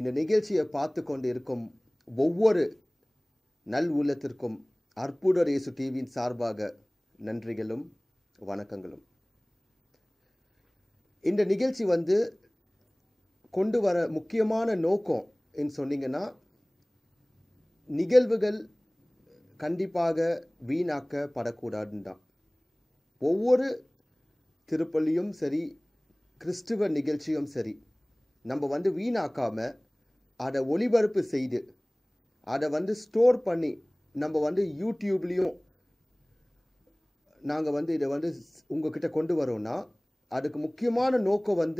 இந்த நிகழ்ச்சியை பார்த்து கொண்டு இருக்கும் ஒவ்வொரு நல் உள்ளத்திற்கும் அற்புதர் இயேசு டிவியின் சார்பாக நன்றிகளும் வணக்கங்களும். இந்த நிகழ்ச்சி கொண்டு வர முக்கியமான நோக்கம் என்று சொன்னீங்கன்னா, நிகழ்வுகள் கண்டிப்பாக வீணாக்கப்படக்கூடாதுன்னு தான். ஒவ்வொரு திருப்பலியும் சரி, கிறிஸ்துவ நிகழ்ச்சியும் சரி, நம்ம வீணாக்காம அதை ஒளிபரப்பு செய்து அதை ஸ்டோர் பண்ணி நம்ம யூடியூப்லேயும் நாங்கள் இதை உங்ககிட்ட கொண்டு வரோம்னா, அதுக்கு முக்கியமான நோக்கம்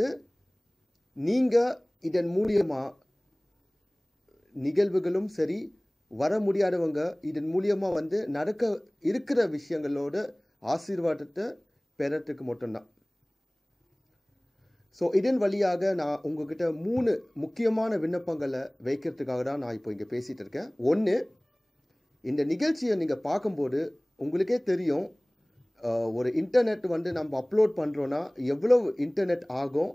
நீங்கள் இதன் மூலியமாக நிகழ்வுகளும் சரி, வர முடியாதவங்க இதன் மூலியமாக நடக்க இருக்கிற விஷயங்களோட ஆசீர்வாதத்தை பெறத்துக்கு மட்டும்தான். ஸோ இதன் வழியாக நான் உங்ககிட்ட 3 முக்கியமான விண்ணப்பங்களை வைக்கிறதுக்காக தான் நான் இப்போ இங்கே பேசிகிட்டு இருக்கேன். ஒன்று, இந்த நிகழ்ச்சியை நீங்கள் பார்க்கும்போது உங்களுக்கே தெரியும், ஒரு இன்டர்நெட் நம்ம அப்லோட் பண்ணுறோன்னா எவ்வளோ இன்டர்நெட் ஆகும்,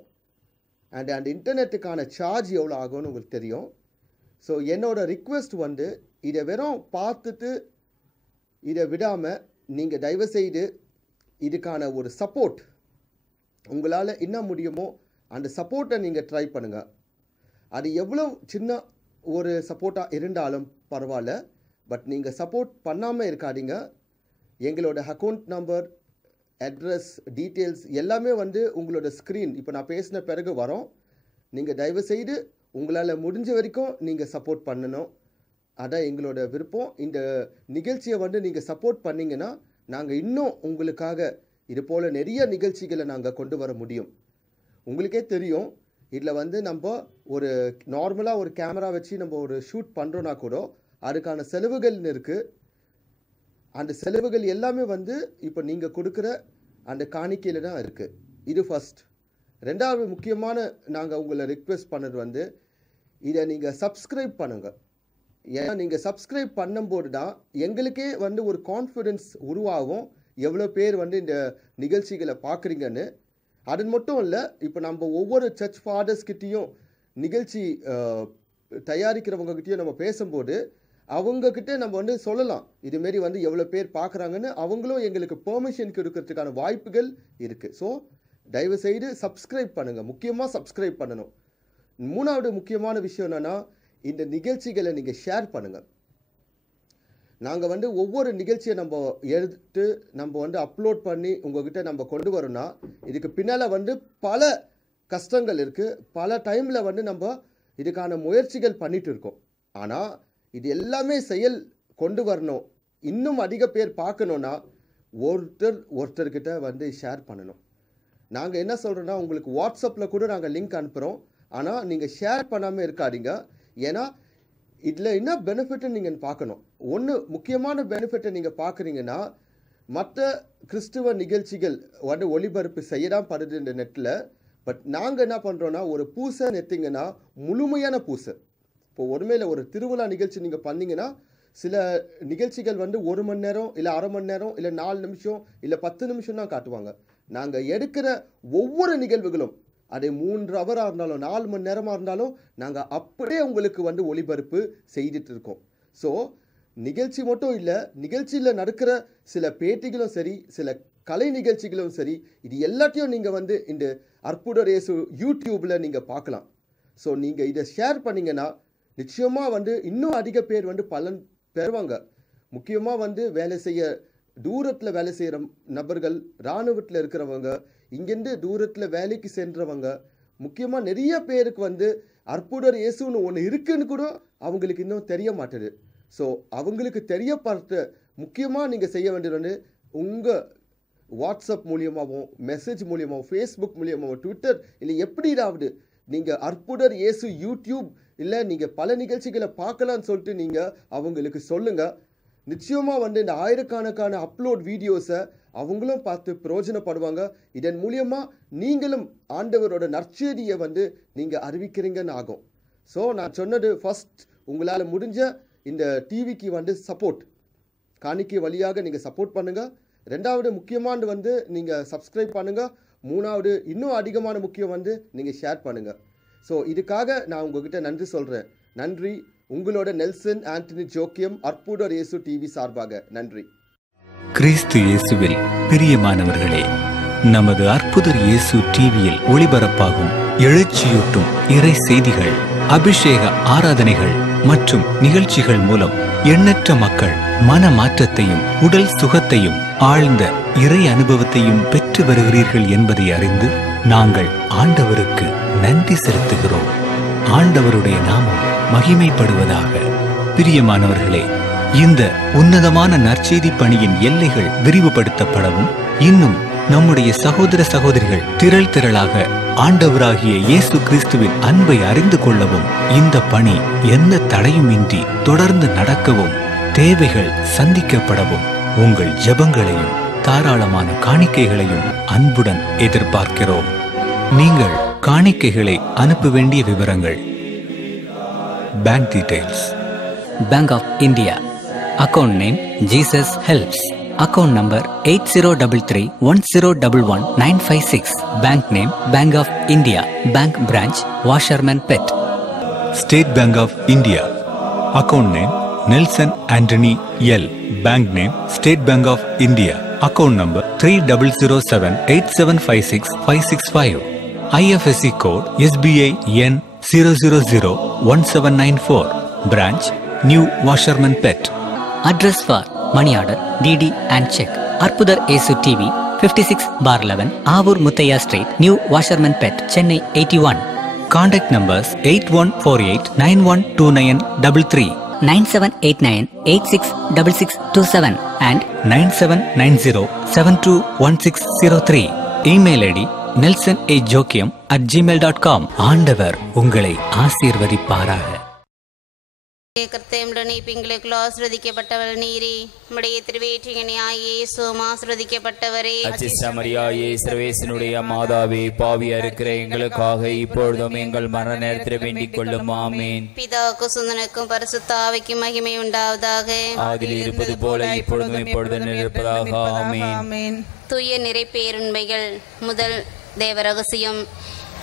அந்த இன்டர்நெட்டுக்கான சார்ஜ் எவ்வளோ ஆகும்னு உங்களுக்கு தெரியும். ஸோ என்னோட ரிக்வெஸ்ட் இதை வெறும் பார்த்துட்டு இதை விடாமல் நீங்கள் தயவுசெய்து இதுக்கான ஒரு சப்போர்ட் உங்களால் என்ன முடியுமோ அந்த சப்போர்ட்டை நீங்கள் ட்ரை பண்ணுங்கள். அது எவ்வளோ சின்ன ஒரு சப்போர்ட்டாக இருந்தாலும் பரவாயில்ல, பட் நீங்கள் சப்போர்ட் பண்ணாமல் இருக்காதீங்க. எங்களோட அக்கௌண்ட் நம்பர், அட்ரஸ், டீட்டெயில்ஸ் எல்லாமே உங்களோட ஸ்க்ரீன் இப்போ நான் பேசின பிறகு வரோம். நீங்கள் தயவுசெய்து உங்களால் முடிஞ்ச வரைக்கும் நீங்கள் சப்போர்ட் பண்ணணும். அதான் எங்களோட விருப்பம். இந்த நிகழ்ச்சியை நீங்கள் சப்போர்ட் பண்ணிங்கன்னா நாங்கள் இன்னும் உங்களுக்காக இது போல் நிறைய நிகழ்ச்சிகளை நாங்கள் கொண்டு வர முடியும். உங்களுக்கே தெரியும், இதில் நம்ம ஒரு நார்மலாக ஒரு கேமரா வச்சு நம்ம ஒரு ஷூட் பண்ணுறோன்னா கூட அதுக்கான செலவுகள் இருக்குது. அந்த செலவுகள் எல்லாமே இப்போ நீங்கள் கொடுக்குற அந்த காணிக்கையில் தான் இருக்குது. இது ஃபர்ஸ்ட். ரெண்டாவது முக்கியமான நாங்கள் உங்களை ரிக்வெஸ்ட் பண்ணது இதை நீங்கள் சப்ஸ்கிரைப் பண்ணுங்கள். ஏன்னா நீங்கள் சப்ஸ்கிரைப் பண்ணும்போது தான் எங்களுக்கே ஒரு கான்ஃபிடென்ஸ் உருவாகும், எவ்வளோ பேர் இந்த நிகழ்ச்சிகளை பார்க்குறீங்கன்னு. அது மட்டும் இல்லை, இப்போ நம்ம ஒவ்வொரு சர்ச் ஃபாதர்ஸ்கிட்டையும் நிகழ்ச்சி தயாரிக்கிறவங்ககிட்டையும் நம்ம பேசும்போது அவங்கக்கிட்ட நம்ம சொல்லலாம், இதுமாரி எவ்வளோ பேர் பார்க்குறாங்கன்னு. அவங்களும் எங்களுக்கு பெர்மிஷன் கொடுக்கறதுக்கான வாய்ப்புகள் இருக்குது. ஸோ தயவுசெய்து சப்ஸ்கிரைப் பண்ணுங்கள். முக்கியமாக சப்ஸ்கிரைப் பண்ணணும். மூணாவது முக்கியமான விஷயம் என்னென்னா, இந்த நிகழ்ச்சிகளை நீங்கள் ஷேர் பண்ணுங்கள். நாங்கள் ஒவ்வொரு நிகழ்ச்சியை நம்ம எடுத்து நம்ம அப்லோட் பண்ணி உங்ககிட்ட நம்ம கொண்டு வரோம்னா, இதுக்கு பின்னால் பல கஷ்டங்கள் இருக்குது. பல டைமில் நம்ம இதுக்கான முயற்சிகள் பண்ணிட்டு இருக்கோம். ஆனால் இது எல்லாமே கொண்டு வரணும், இன்னும் அதிக பேர் பார்க்கணுன்னா ஒருத்தர்கிட்ட ஷேர் பண்ணணும். நாங்கள் என்ன சொல்கிறோன்னா, உங்களுக்கு வாட்ஸ்அப்பில் கூட நாங்கள் லிங்க் அனுப்புகிறோம். ஆனால் நீங்கள் ஷேர் பண்ணாமல் இருக்காதீங்க. ஏன்னா இதில் என்ன பெனிஃபிட்னு நீங்கள் பார்க்கணும். ஒன்று முக்கியமான பெனிஃபிட்டை நீங்கள் பார்க்குறீங்கன்னா, மற்ற கிறிஸ்துவ நிகழ்ச்சிகள் ஒளிபரப்பு செய்யதான் படுது இந்த நெட்டில். பட் நாங்கள் என்ன பண்ணுறோன்னா, ஒரு பூசை நெத்திங்கன்னா முழுமையான பூசை. இப்போ ஒருமையில் ஒரு திருவிழா நிகழ்ச்சி நீங்கள் பண்ணிங்கன்னா, சில நிகழ்ச்சிகள் 1 மணி நேரம் இல்லை அரை மணி நேரம் இல்லை 4 நிமிஷம் இல்லை 10 நிமிஷம் தான் காட்டுவாங்க. நாங்கள் எடுக்கிற ஒவ்வொரு நிகழ்வுகளும் அது 3 ஹவராக இருந்தாலும் 4 மணி நேரமாக இருந்தாலும் நாங்கள் அப்படியே உங்களுக்கு ஒளிபரப்பு செய்துட்டு இருக்கோம். ஸோ நிகழ்ச்சி மட்டும் இல்லை, நிகழ்ச்சியில் நடக்கிற சில பேட்டிகளும் சரி, சில கலை நிகழ்ச்சிகளும் சரி, இது எல்லாத்தையும் நீங்கள் இந்த அற்புதர் இயேசு யூடியூப்பில் நீங்கள் பார்க்கலாம். ஸோ நீங்கள் இதை ஷேர் பண்ணிங்கன்னா நிச்சயமாக இன்னும் அதிக பேர் பலன் பெறுவாங்க. முக்கியமாக வேலை செய்ய தூரத்தில் வேலை செய்கிற நபர்கள், இராணுவத்தில் இருக்கிறவங்க, இங்கேருந்து தூரத்தில் வேலைக்கு சென்றவங்க, முக்கியமாக நிறைய பேருக்கு அற்புதர் இயேசுன்னு ஒன்று இருக்குன்னு கூட அவங்களுக்கு இன்னும் தெரிய மாட்டேது. ஸோ அவங்களுக்கு தெரியப்படுத்த முக்கியமாக நீங்கள் செய்ய வேண்டியது உங்கள் வாட்ஸ்அப் மூலியமாகவும், மெசேஜ் மூலியமாகவும், ஃபேஸ்புக் மூலியமாகவும், ட்விட்டர் இல்லை எப்படியாவது நீங்கள் அற்புதர் இயேசு யூடியூப் இல்லை நீங்கள் பல நிகழ்ச்சிகளை பார்க்கலான்னு சொல்லிட்டு நீங்கள் அவங்களுக்கு சொல்லுங்கள். நிச்சயமாக இந்த ஆயிரக்கணக்கான அப்லோட் வீடியோஸை அவங்களும் பார்த்து பிரயோஜனப்படுவாங்க. இதன் மூலியமாக நீங்களும் ஆண்டவரோட நற்செய்தியை நீங்கள் அறிவிக்கிறீங்கன்னு ஆகும். ஸோ நான் சொன்னது ஃபர்ஸ்ட், உங்களால் முடிஞ்ச இந்த டிவிக்கு சப்போர்ட் காணிக்கை வழியாக நீங்கள் சப்போர்ட் பண்ணுங்கள். ரெண்டாவது முக்கியமான நீங்கள் சப்ஸ்கிரைப் பண்ணுங்கள். மூணாவது இன்னும் அதிகமான முக்கியம் நீங்கள் ஷேர் பண்ணுங்கள். ஸோ இதுக்காக நான் உங்ககிட்ட நன்றி சொல்கிறேன். நன்றி. உங்களோட நெல்சன் ஆண்டனி ஜோக்கியம் அற்புதர் இயேசு டிவி சார்பாக நன்றி. கிறிஸ்து இயேசுவில் பிரியமானவர்களே, நமது அற்புதர் இயேசு டிவியில் ஒளிபரப்பாகும் எழுச்சியூட்டும் இறை செய்திகள், அபிஷேக ஆராதனைகள் மற்றும் நிகழ்ச்சிகள் மூலம் எண்ணற்ற மக்கள் மன மாற்றத்தையும் உடல் சுகத்தையும் ஆழ்ந்த இறை அனுபவத்தையும் பெற்று வருகிறீர்கள் என்பதை அறிந்து நாங்கள் ஆண்டவருக்கு நன்றி செலுத்துகிறோம். ஆண்டவருடைய நாமம் மகிமைப்படுவதாக. பிரியமானவர்களே, இந்த உன்னதமான நற்செய்தி பணியின் எல்லைகள் விரிவுபடுத்தப்படவும் இன்னும் நம்முடைய சகோதர சகோதரிகள் திரள் திரளாக ஆண்டவராகிய இயேசு கிறிஸ்துவின் அன்பை அறிந்து கொள்ளவும் இந்த பணி எந்த தடையுமின்றி தொடர்ந்து நடக்கவும் தேவைகள் சந்திக்கப்படவும் உங்கள் ஜெபங்களையும் தாராளமான காணிக்கைகளையும் அன்புடன் எதிர்பார்க்கிறோம். நீங்கள் காணிக்கைகளை அனுப்ப வேண்டிய விவரங்கள்: bank details, Bank of India, account name Jesus Helps, account number 8033101196, bank name Bank of India, bank branch Washerman Pet. State Bank of India, account name Nelson Anthony L, bank name State Bank of India, account number 3078756565, IFSC code SBI N 0001794, branch New Washerman Pet. Address for money order, DD and check. Arpudar Yesu TV, 56/11, Avur Muthaiya Street, New Washerman Pet, Chennai 81. Contact numbers 8148912933, 9789866627 and 9790721603. Email ID nelsonajokiyam@gmail.com. ஆண்டவர் உங்களை ஆசீர்வதிப்பாராக. கர்த்தேம்டனீப்பிங்களுக்குள் ஆசிர்வதிக்கப்பட்டவள் நீரே, உம்முடைய திருவேற்றிகனியாய் இயேசுவும் ஆசிர்வதிக்கப்பட்டவரே. அச்சிஷ்ட மரியாயே, சர்வேசனுடைய மாதாவே, பாவியா இருக்கிற எங்களுக்காக இப்பொழுதும் எங்கள் மரண நேரத்தில் வேண்டிக் கொள்ளும். ஆமேன். பிதாவுக்கும் சுதனுக்கும் பரிசுத்த ஆவிக்கும் மகிமை உண்டாவதாக. ஆதியில் இருப்பது போல இப்பொழுதும் இப்பொழுதும் இருப்பதாக. ஆமேன். தூய நிறை பேருண்மைகள். முதல் தேவ ரகசியம்.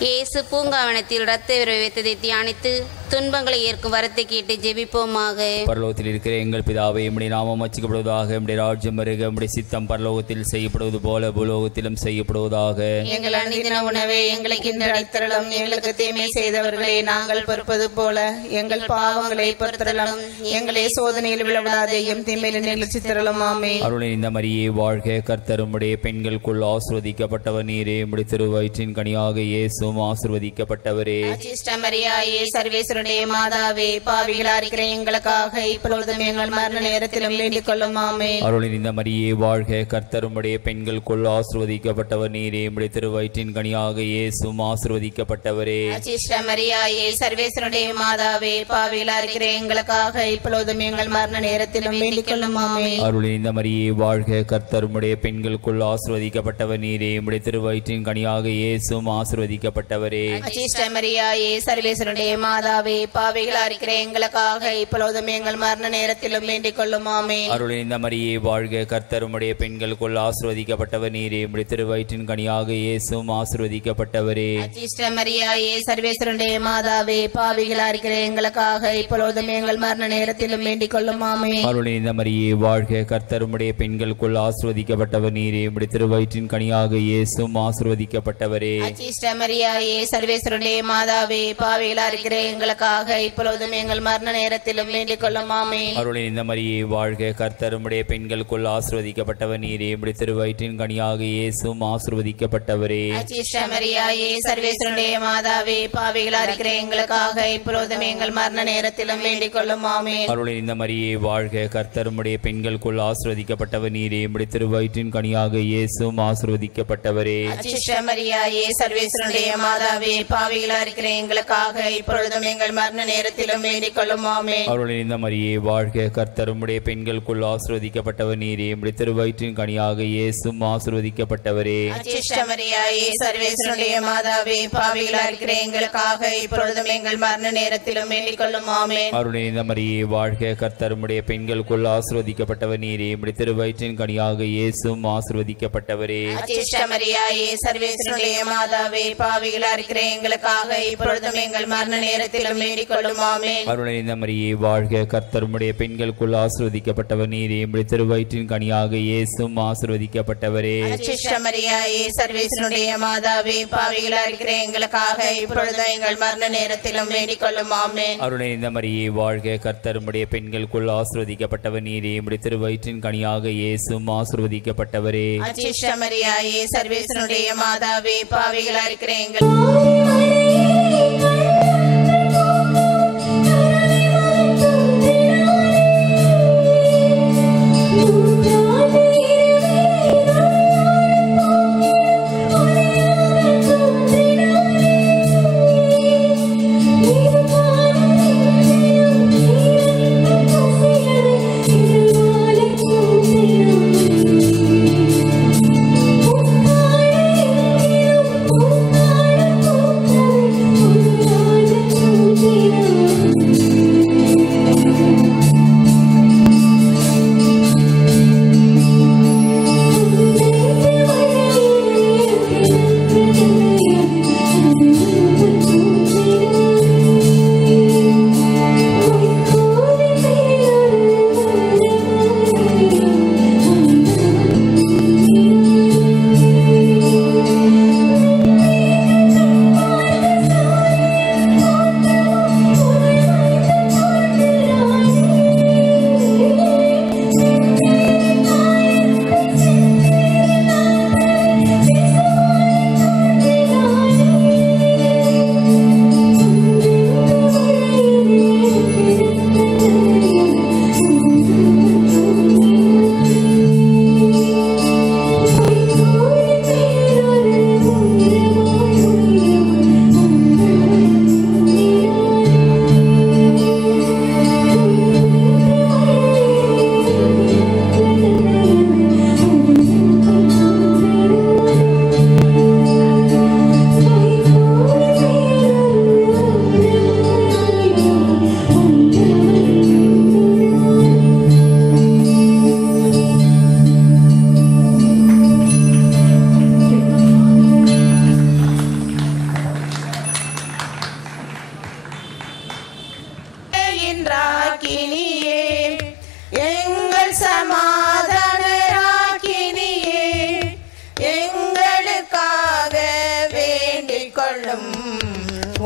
இயேசு பூங்காவனத்தில் இரத்த விரைவித்ததை தியானித்து துன்பங்களை ஏற்கும் வரத்தை கேட்டு ஜெபிப்போமாக. பரலோகத்தில் இருக்கிற எங்கள் பிதாவே, உம்முடைய நாமம் அச்சிக்கப்படுவதாக. உம்முடைய ராஜ்யம் வருக. உம்முடைய சித்தம் பரலோகத்தில் செய்யப்படுவது போல பூலோகத்திலும் செய்யப்படுவதாக. எங்கள் அனுதின உணவை எங்களுக்கு இன்று அளித்தருளும். எங்களுக்கு தீமை செய்தவர்களை நாங்கள் பொறுப்பது போல எங்கள் பாவங்களை பொறுத்தருளும். எங்களை சோதனையில் விழவிடாதேயும் தீமையில் நிகழ்ச்சித்தருளும். ஆமென். அருளை இந்த மரியே வாழ்க. கர்த்தர் உம்முடைய பெண்களுக்குள் ஆசீர்வதிக்கப்பட்டவர் நீரே. உம்முடைய திருவயிற்றின் கனியாக இயேசுவும் ஆசீர்வதிக்கப்பட்டவரே. அச்சிஷ்ட மரியாயே, சர்வேஸ்வரனுடைய மாதாவே, பாவிகளா இருக்கிற எங்களுக்காக இப்பொழுதும் எங்கள் மரண நேரத்திலும் வேண்டிக் கொள்ளும். ஆமென். அருளை இந்த மரியே வாழ்க. கர்த்தர் உம்முடைய பெண்களுக்குள் ஆசீர்வதிக்கப்பட்டவர் நீரே. உம்முடைய திருவயிற்றின் கனியாக இயேசுவும் ஆசீர்வதிக்கப்பட்டவரே. அச்சிஷ்ட மரியாயே, சர்வேஸ்வரனுடைய மாதாவே, பாவிகளா இருக்கிற எங்களுக்காக இப்பொழுதும் எங்கள் மரண நேரத்திலும் வேண்டிக் கொள்ளும். ஆமென். அருளை இந்த மரியே வாழ்க. கர்த்தர் உம்முடைய பெண்களுக்குள் ஆசீர்வதிக்கப்பட்டவர் நீரே. உம்முடைய திருவயிற்றின் கனியாக இயேசுவும் ஆசீர்வதிக்கப்பட்டவரே. அச்சிஷ்ட மரியாயே, சர்வேஸ்வரனுடைய மாதாவே, பாவிகளா இருக்கிற எங்களுக்காக இப்பொழுதும் எங்கள் மரண நேரத்திலும் வேண்டிக் கொள்ளும். ஆமென். அருளை இந்த மரியே வாழ்க. கர்த்தர் உம்முடைய பெண்களுக்குள் ஆசீர்வதிக்கப்பட்டவர் நீரே. உம்முடைய திருவயிற்றின் கனியாக இயேசுவும் ஆசீர்வதிக்கப்பட்டவரே. அச்சிஷ்ட மரியாயே, சர்வேஸ்வரனுடைய மாதாவே, பாவிகளா இருக்கிற எங்களுக்காக இப்பொழுதும் எங்கள் மரண நேரத்திலும் வேண்டிக் கொள்ளும். ஆமென். அருளை இந்த மரியே வாழ்க. கர்த்தர் உம்முடைய பெண்களுக்குள் ஆசீர்வதிக்கப்பட்டவர் நீரே. உம்முடைய திருவயிற்றின் கனியாக இயேசுவும் ஆசீர்வதிக்கப்பட்டவரே. அச்சிஷ்ட மரியாயே, சர்வேஸ்வரனுடைய மாதாவே, பாவிகளா இருக்கிற எங்களுக்காக இப்பொழுதும் எங்கள் மரண நேரத்திலும் வேண்டிக் கொள்ளும். ஆமென். அருளை இந்த மரியே வாழ்க. கர்த்தர் உம்முடைய பெண்களுக்குள் ஆசீர்வதிக்கப்பட்டவர் நீரே. உம்முடைய திருவயிற்றின் கனியாக இயேசுவும் ஆசீர்வதிக்கப்பட்டவரே. அச்சிஷ்ட மரியாயே, சர்வேஸ்வரனுடைய மாதாவே, பாவிகளா இருக்கிற எங்களுக்காக இப்பொழுதும் எங்கள் மரண நேரத்திலும் வேண்டிக் கொள்ளும். ஆமென். அருளை இந்த மரியே வாழ்க. கர்த்தர் உம்முடைய பெண்களுக்குள் ஆசீர்வதிக்கப்பட்டவர் நீரே. உம்முடைய திருவயிற்றின் கனியாக இயேசுவும் ஆசீர்வதிக்கப்பட்டவரே. அச்சிஷ்ட மரியாயே, சர்வேஸ்வரனுடைய மாதாவே, பாவிகளா இருக்கிற எங்களுக்காக இப்பொழுதும் எங்கள் மரண நேரத்திலும் வேண்டிக் கொள்ளும். ஆமென். அருளை இந்த மரியே வாழ்க. கர்த்தர் உம்முடைய பெண்களுக்குள் ஆசீர்வதிக்கப்பட்டவர் நீரே. உம்முடைய திருவயிற்றின் கனியாக இயேசுவும் ஆசீர்வதிக்கப்பட்டவரே. அச்சிஷ்ட மரியாயே, சர்வேஸ்வரனுடைய மாதாவே, பாவிகளா இருக்கிற எங்களுக்காக இப்பொழுதும் எங்கள் மரண நேரத்திலும் வேண்டிக் கொள்ளும். ஆமென். அருளை இந்த மரியே வாழ்க. கர்த்தர் உம்முடைய பெண்களுக்குள் ஆசீர்வதிக்கப்பட்டவர் நீரே. உம்முடைய திருவயிற்றின் கனியாக இயேசுவும் ஆசீர்வதிக்கப்பட்டவரே. அச்சிஷ்ட மரியாயே, சர்வேஸ்வரனுடைய மாதாவே, பாவிகளா பாவிகளா இருக்கிற எங்களுக்காக இப்பொழுதும் எங்கள் மரண நேரத்திலும் வேண்டிக் கொள்ளும். ஆமென். அருளை இந்த மரியே வாழ்க, கர்த்தர் உம்முடைய பெண்களுக்குள் ஆசீர்வதிக்கப்பட்டவர் நீரே, உம்முடைய திருவயிற்றின் கனியாக இயேசுவும் ஆசீர்வதிக்கப்பட்டவரே. அச்சிஷ்ட மரியாயே, சர்வேசனுடைய மாதாவே, பாவிகளா இருக்கிற எங்களுக்காக இப்பொழுதும் எங்கள் மரண நேரத்திலும் வேண்டிக் கொள்ளும். ஆமென். அருளை இந்த மரியே வாழ்க, கர்த்தர் உம்முடைய பெண்களுக்குள் ஆசீர்வதிக்கப்பட்டவர் நீரே, உம்முடைய திருவயிற்றின் கனியாக இயேசுவும் ஆசீர்வதிக்கப்பட்டவரே. அச்சிஷ்ட மரியாயே, சர்வேசனுடைய மாதாவே, பாவிகளா இருக்கிற எங்கள்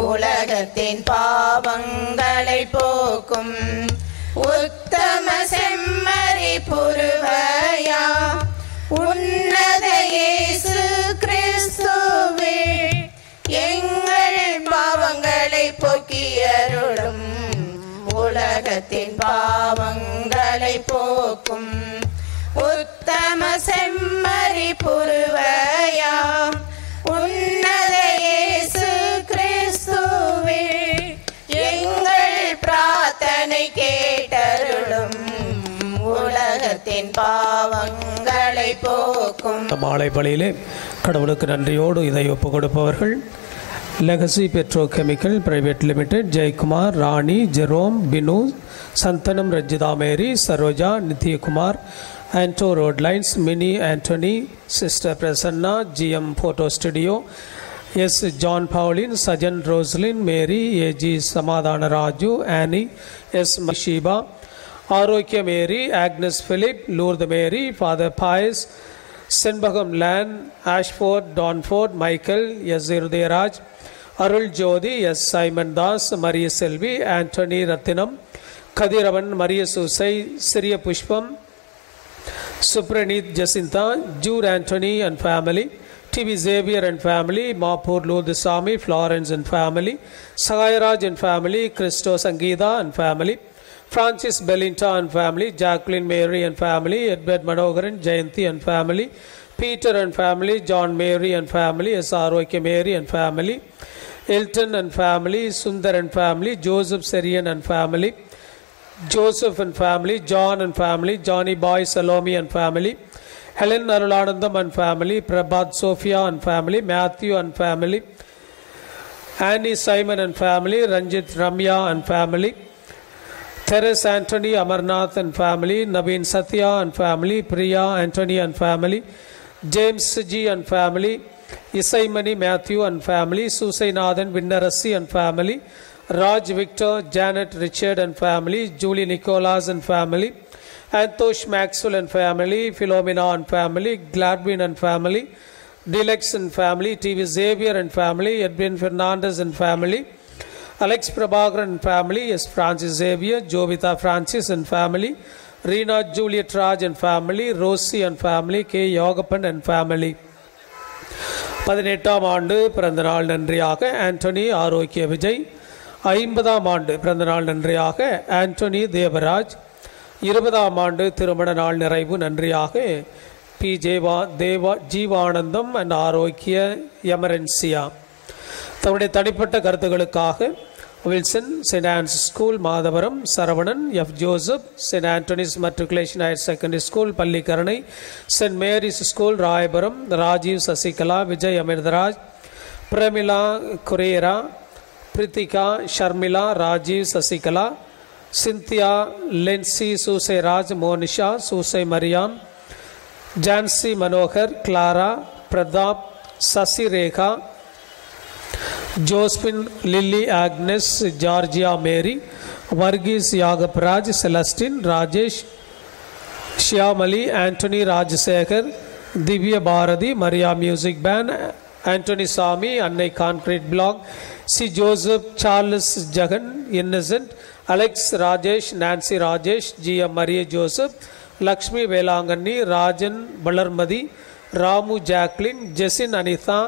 உலகத்தின் பாவங்களை போக்கும் உத்தம செம்மறி புருவையா உன்னத இயேசு கிறிஸ்துவே, எங்கள் பாவங்களை போக்கியருளும். உலகத்தின் பாவங்களை போக்கும் உத்தம செம்மறி புருவையா உன்னத இயேசு கிறிஸ்துவே, எங்கள் பிரார்த்தனை கேட்டருளும். உலகத்தின் பாவங்களை போக்கும். மாலை பலியிலே கடவுளுக்கு நன்றியோடு இதை ஒப்புக் கொடுப்பவர்கள் legacy petrochemical private limited, Jayakumar, Rani, Jerome, Binu, Santhanam, Ranjitha Mary, Saroja, Nithyakumar, Anto road lines, Mini Antony, sister Prasanna, GM photo studio, S John Paulin, Sajan Roslin, மேரி, ஏஜி சமாதான ராஜு, ஆனி, S Sheeba, Arokkiya Mary, Agnes Philip, Lourdu Mary, father Pius, Shenbagam lane, Ashford, Danford, Michael, S Irudayaraj, Arul Jothi, S Simon Das, Maria Selvi, Antony Rathinam, Kathiravan, Maria Soosai, Siriya Pushpam, Subraneeth Jacintha, Jude Antony and family, TV Xavier and family, Mappur Lourdusamy, Florence and family, Sahayaraj and family, Christo Sangeetha and family, Francis Belinta and family, Jacqueline Mary and family, Edward Manogaran, Jayanti and family, Peter and family, John Mary and family, S.R.O.K. Mary and family, Elton and family, Sundar and family, Joseph Serian and family, Joseph and family, John and family, Johnny Boy, Salome and family, Helen Arulanandam and family, Prabhat Sophia and family, Matthew and family, Annie Simon and family, Ranjit Ramya and family, Teres Anthony Amarnath and family, Naveen Satya and family, Priya Anthony and family, James G and family, Isaimani Matthew and family, Susainathan Vinnarasi and family, Raj Victor, Janet Richard and family, Julie Nicholas and family, Antosh Maxwell and family, Philomena and family, Gladwin and family, Dilex and family, TV Xavier and family, Edwin Fernandez and family, Alex Prabhakar and family, S. Francis Xavier, Jovita Francis and family, Reena Juliet Raj and family, Rosie and family, K. Yogapan and family. 18ஆம் ஆண்டு பிறந்தநாள் நன்றியாக ஆண்டனி ஆரோக்கிய விஜய். 50ஆம் ஆண்டு பிறந்தநாள் நன்றியாக ஆண்டனி தேவராஜ். 20ஆம் ஆண்டு திருமண நாள் நிறைவு நன்றியாக B Jeevanandam and Aarogya Emerencia. தன்னுடைய தனிப்பட்ட கருத்துக்களுக்காக Wilson, Saint Anne's school Madhavaram, Saravanan, F Joseph, Saint Antony's matriculation higher secondary school Pallikaranai, Saint Mary's school Royapuram, Rajiv Sasikala, Vijay Amirtharaj, Pramila குரேரா, Prithika Sharmila, Rajiv Sasikala, Cynthia Lency, Soosai Raj, Monisha, Soosai Mariyan, Jancy Manohar, Clara, Prathap, Sasi Rekha, Josephine, Lilly Agnes, Georgia Mary, Varghese Yagapraj, Celestine, Rajesh, Shyamali, Antony Rajasekar, Divya Bharathi, Maria music band, Antony Sami, Annai concrete block, C Joseph, Charles Jagan, Innocent, Alex Rajesh, Nancy Rajesh, G M Maria Joseph, Lakshmi Velankanni, Rajan Valarmathi, Ramu Jacqueline, ஜெசின் Anitha,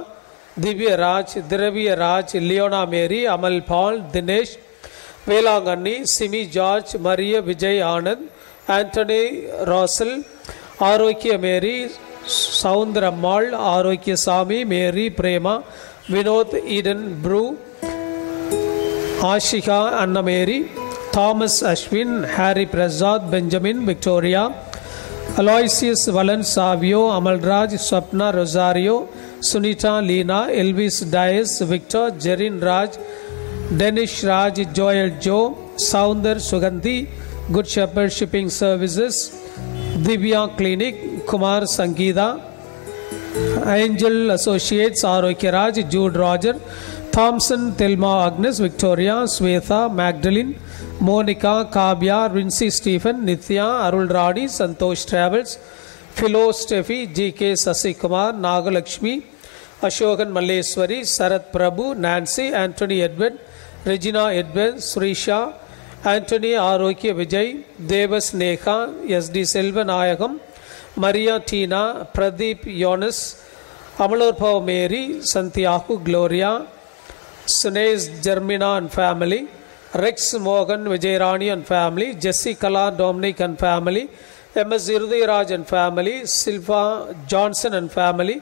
Divya Raj, Dhiraviya Raj, Leona Mary, Amal Paul, Dinesh Velankanni, Simi George, Maria Vijay Anand, Antony ராசல், Arokia Mary, Soundarammal, Arokia Sami, Mary Prema, Vinoth Eden ப்ரூ, Ashika Annamary, Thomas Ashwin, Harry Prasad, Benjamin, Victoria, Aloysius Valan, Savio, Amalraj, Swapna Rosario, Sunitha Leena, Elvis Dias, Victor, Jerin Raj, Denish Raj, Joel Joe, Soundar Sugandhi, good shepherd shipping services, Divya clinic, Kumar Sangeetha, angel associates, Arokiaraj, Jude Roger, Thomson, Thelma Agnes, Victoria, Swetha, Magdalene, Monica, Kavya, Rincy Stephen, Nithya, Arul Rani, Santhosh travels, Philo Steffi, G K Sasikumar, Nagalakshmi, Asokan Malleswari, Sarath Prabhu, Nancy, Antony Edward, Regina Edward, Srisha, Antony Arokia Vijay, Devas Neha, ST Selvanayagam, Maria Tina, Pradeep யோனஸ், Amalorpava Mary, Santhiagu Gloria, Sunesh ஜெர்மினா and family, Rex மோகன், Vijayarani and family, Jessie Kala, Dominic and family, MS Irudhiraj and family, Silva Johnson and family,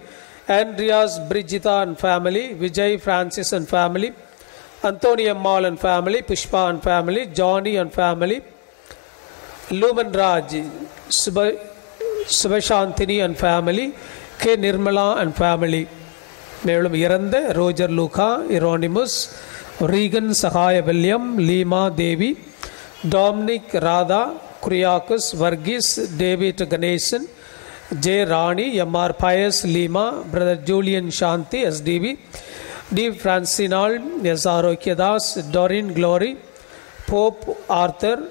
Andreas Brigita and family, Vijay Francis and family, Anthony Ammal and family, Pushpa and family, Johnny and family, Luman Raj, Subhashantini and family, K. Nirmala and family. மேலும் இறந்த Roger Luca, Hieronymus, Regan Sahaya William, Leema Devi, Dominic Radha, Kuriakose Varghese, David Ganesan, J Rani, MR Pius, Leema, brother Julian Shanthi, STV, T பிரான்சினால், S Arokiadas, Doreen Glory, pope Arthur,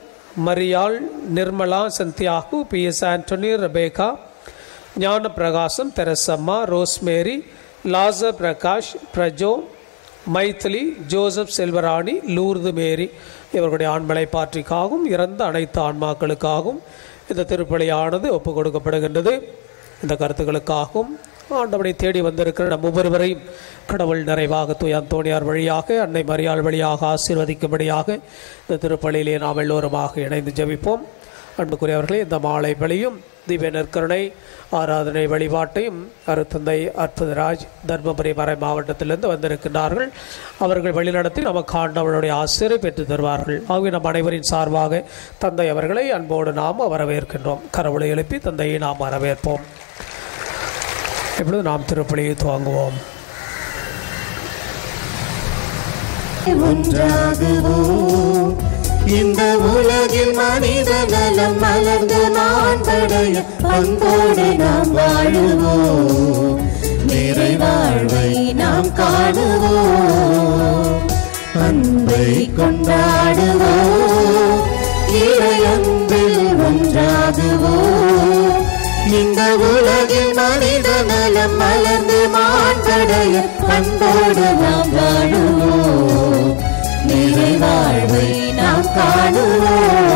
Mariyal, Nirmala, Santhiagu, P S Antony, Rebecca, Gnana Prakasam, Therasamma, Rosemary, Lazar Prakash, Prajo, Maithili, Joseph Selvarani, Lourdu Mary இவர்களுடைய ஆண்மலை பாற்றிக்காகவும் இறந்த அனைத்து ஆன்மாக்களுக்காகவும் இந்த திருப்பலியானது ஒப்புக் கொடுக்கப்படுகின்றது. இந்த கருத்துக்களுக்காகவும் ஆண்டவனை தேடி வந்திருக்கிற நம் ஒவ்வொருவரையும் கடவுள் நிறைவாக தூய அந்தோணியார் வழியாக, அன்னை மரியாள் வழியாக ஆசீர்வதிக்கும்படியாக இந்த திருப்பலியிலே நாம் எல்லோருமாக இணைந்து ஜெபிப்போம். அன்புக்குரியவர்களே, இந்த மாலை பலியும் திவ்ய நற்கருணை ஆராதனை வழிபாட்டையும் அருத்தந்தை அற்புதராஜ் தர்மபுரி மறை மாவட்டத்திலிருந்து வந்திருக்கின்றார்கள். அவர்கள் வழிநடத்தி நமக்கு ஆண்டவருடைய ஆசிரியை பெற்று தருவார்கள். ஆகவே நம் அனைவரின் சார்பாக தந்தை அவர்களை அன்போடு நாம் வரவேற்கின்றோம். கரவொலி எழுப்பி தந்தையை நாம் வரவேற்போம். இப்பொழுது நாம் திருப்பலியை துவங்குவோம். இந்த உலகில் மனித நலம் மலர்ந்து நான் படைய அன்போடு நாம் வாழுவோம். நிறைவாழ்வை நாம் காணுவோம். அன்பை கொண்டாடுவோம், இறையன்பில் ஒன்றாகுவோம். இந்த உலகில் மனித நலம் மலர்ந்து மாண்படைய அன்போடு நாம் வாழுவோம். நிறைவாழ்வை நாம் காணுவோம்.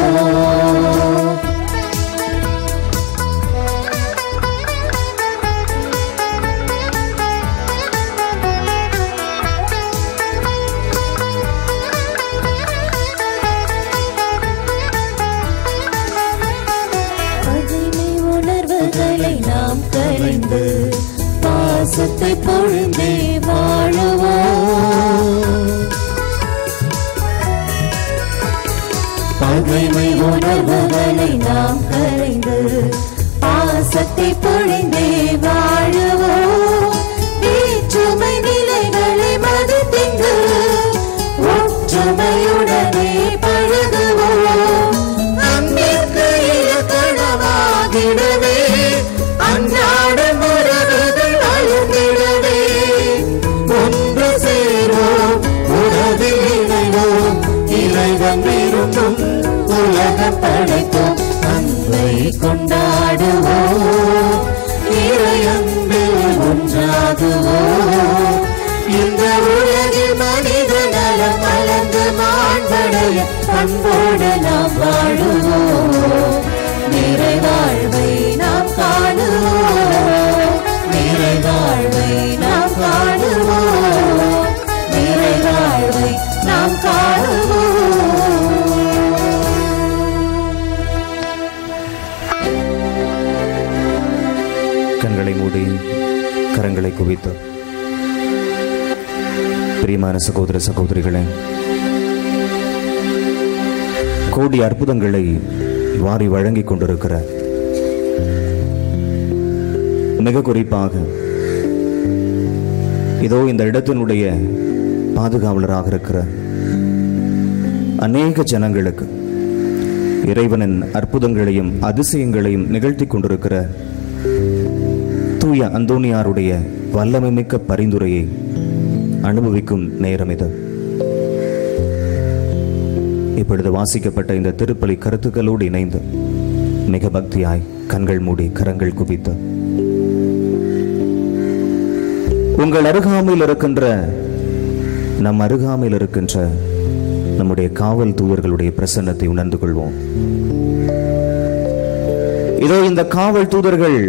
நாம் கலைந்து பாசத்தை பொழுந்தே வாழுவோம். பகைமை உணர்வுகளை நாம் கலைந்து பாசத்தை பொழுந்தே வாழுவோம். வேற்றுமை நிலைகளை மதித்திங்கு ஒற்றுமையுடனே பழகுவோம். அன்பிற்கு இலக்கணமாகிடவே அன்றாட உறவுகள் வளர்ந்திடவே ஒன்று சேர்வோம், உறவில் இணைவோம். இறைவன் விரும்பும் உலகம் படைத்தோம். அன்பை கொண்டாடுவோம், இறையன்பில் ஒன்றாகுவோம். இந்த உலகில் மனித நலம் வளர்ந்து மாண்படைய அன்போடு நாம் வாழுவோம். நிறைவாழ்வை நாம் காணுவோம். நிறைவாழ்வை நாம் காணுவோம். நிறைவாழ்வை நாம் காணுவோம். கண்களை மூடி கரங்களை குவித்து பிரியமான சகோதர சகோதரிகளே, கோடி அற்புதங்களை வாரி வழங்கிக் கொண்டிருக்கிற, மிக குறிப்பாக இதோ இந்த இடத்தினுடைய பாதுகாவலராக இருக்கிற அநேக ஜனங்களுக்கு இறைவனின் அற்புதங்களையும் அதிசயங்களையும் நிகழ்த்தி கொண்டிருக்கிற தூய அந்தோனியாருடைய வல்லமை மிக்க பரிந்துரையை அனுபவிக்கும் நேரம் இது. இப்பொழுது வாசிக்கப்பட்ட இந்த திருப்பலி கருத்துக்களோடு இணைந்து மிக பக்தியாய் கண்கள் மூடி கரங்கள் குவித்து உங்கள் அருகாமையில் இருக்கின்ற நம்முடைய காவல் தூதர்களுடைய பிரசன்னத்தை உணர்ந்து கொள்வோம். இதோ இந்த காவல் தூதர்கள்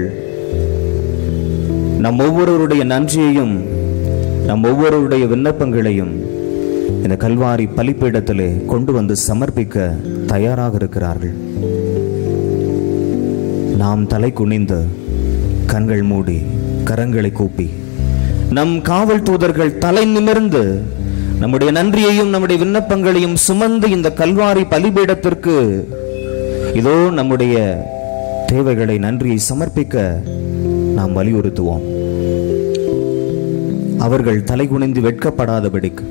நம் ஒவ்வொருவருடைய நன்றியையும் நம் ஒவ்வொருவருடைய விண்ணப்பங்களையும் இந்த கல்வாரி பலிப்பீடத்திலே கொண்டு வந்து சமர்ப்பிக்க தயாராக இருக்கிறார்கள். நாம் தலை குனிந்து கண்கள் மூடி கரங்களை கூப்பி நம் காவல் தூதர்கள் தலை நிமிர்ந்து நம்முடைய நன்றியையும் நம்முடைய விண்ணப்பங்களையும் சுமந்து இந்த கல்வாரி பலிபீடத்திற்கு இதோ நம்முடைய தேவைகளை நன்றியை சமர்ப்பிக்க நாம் வலியுறுத்துவோம். அவர்கள் தலை குனிந்து வெட்கப்படாதபடிக்கு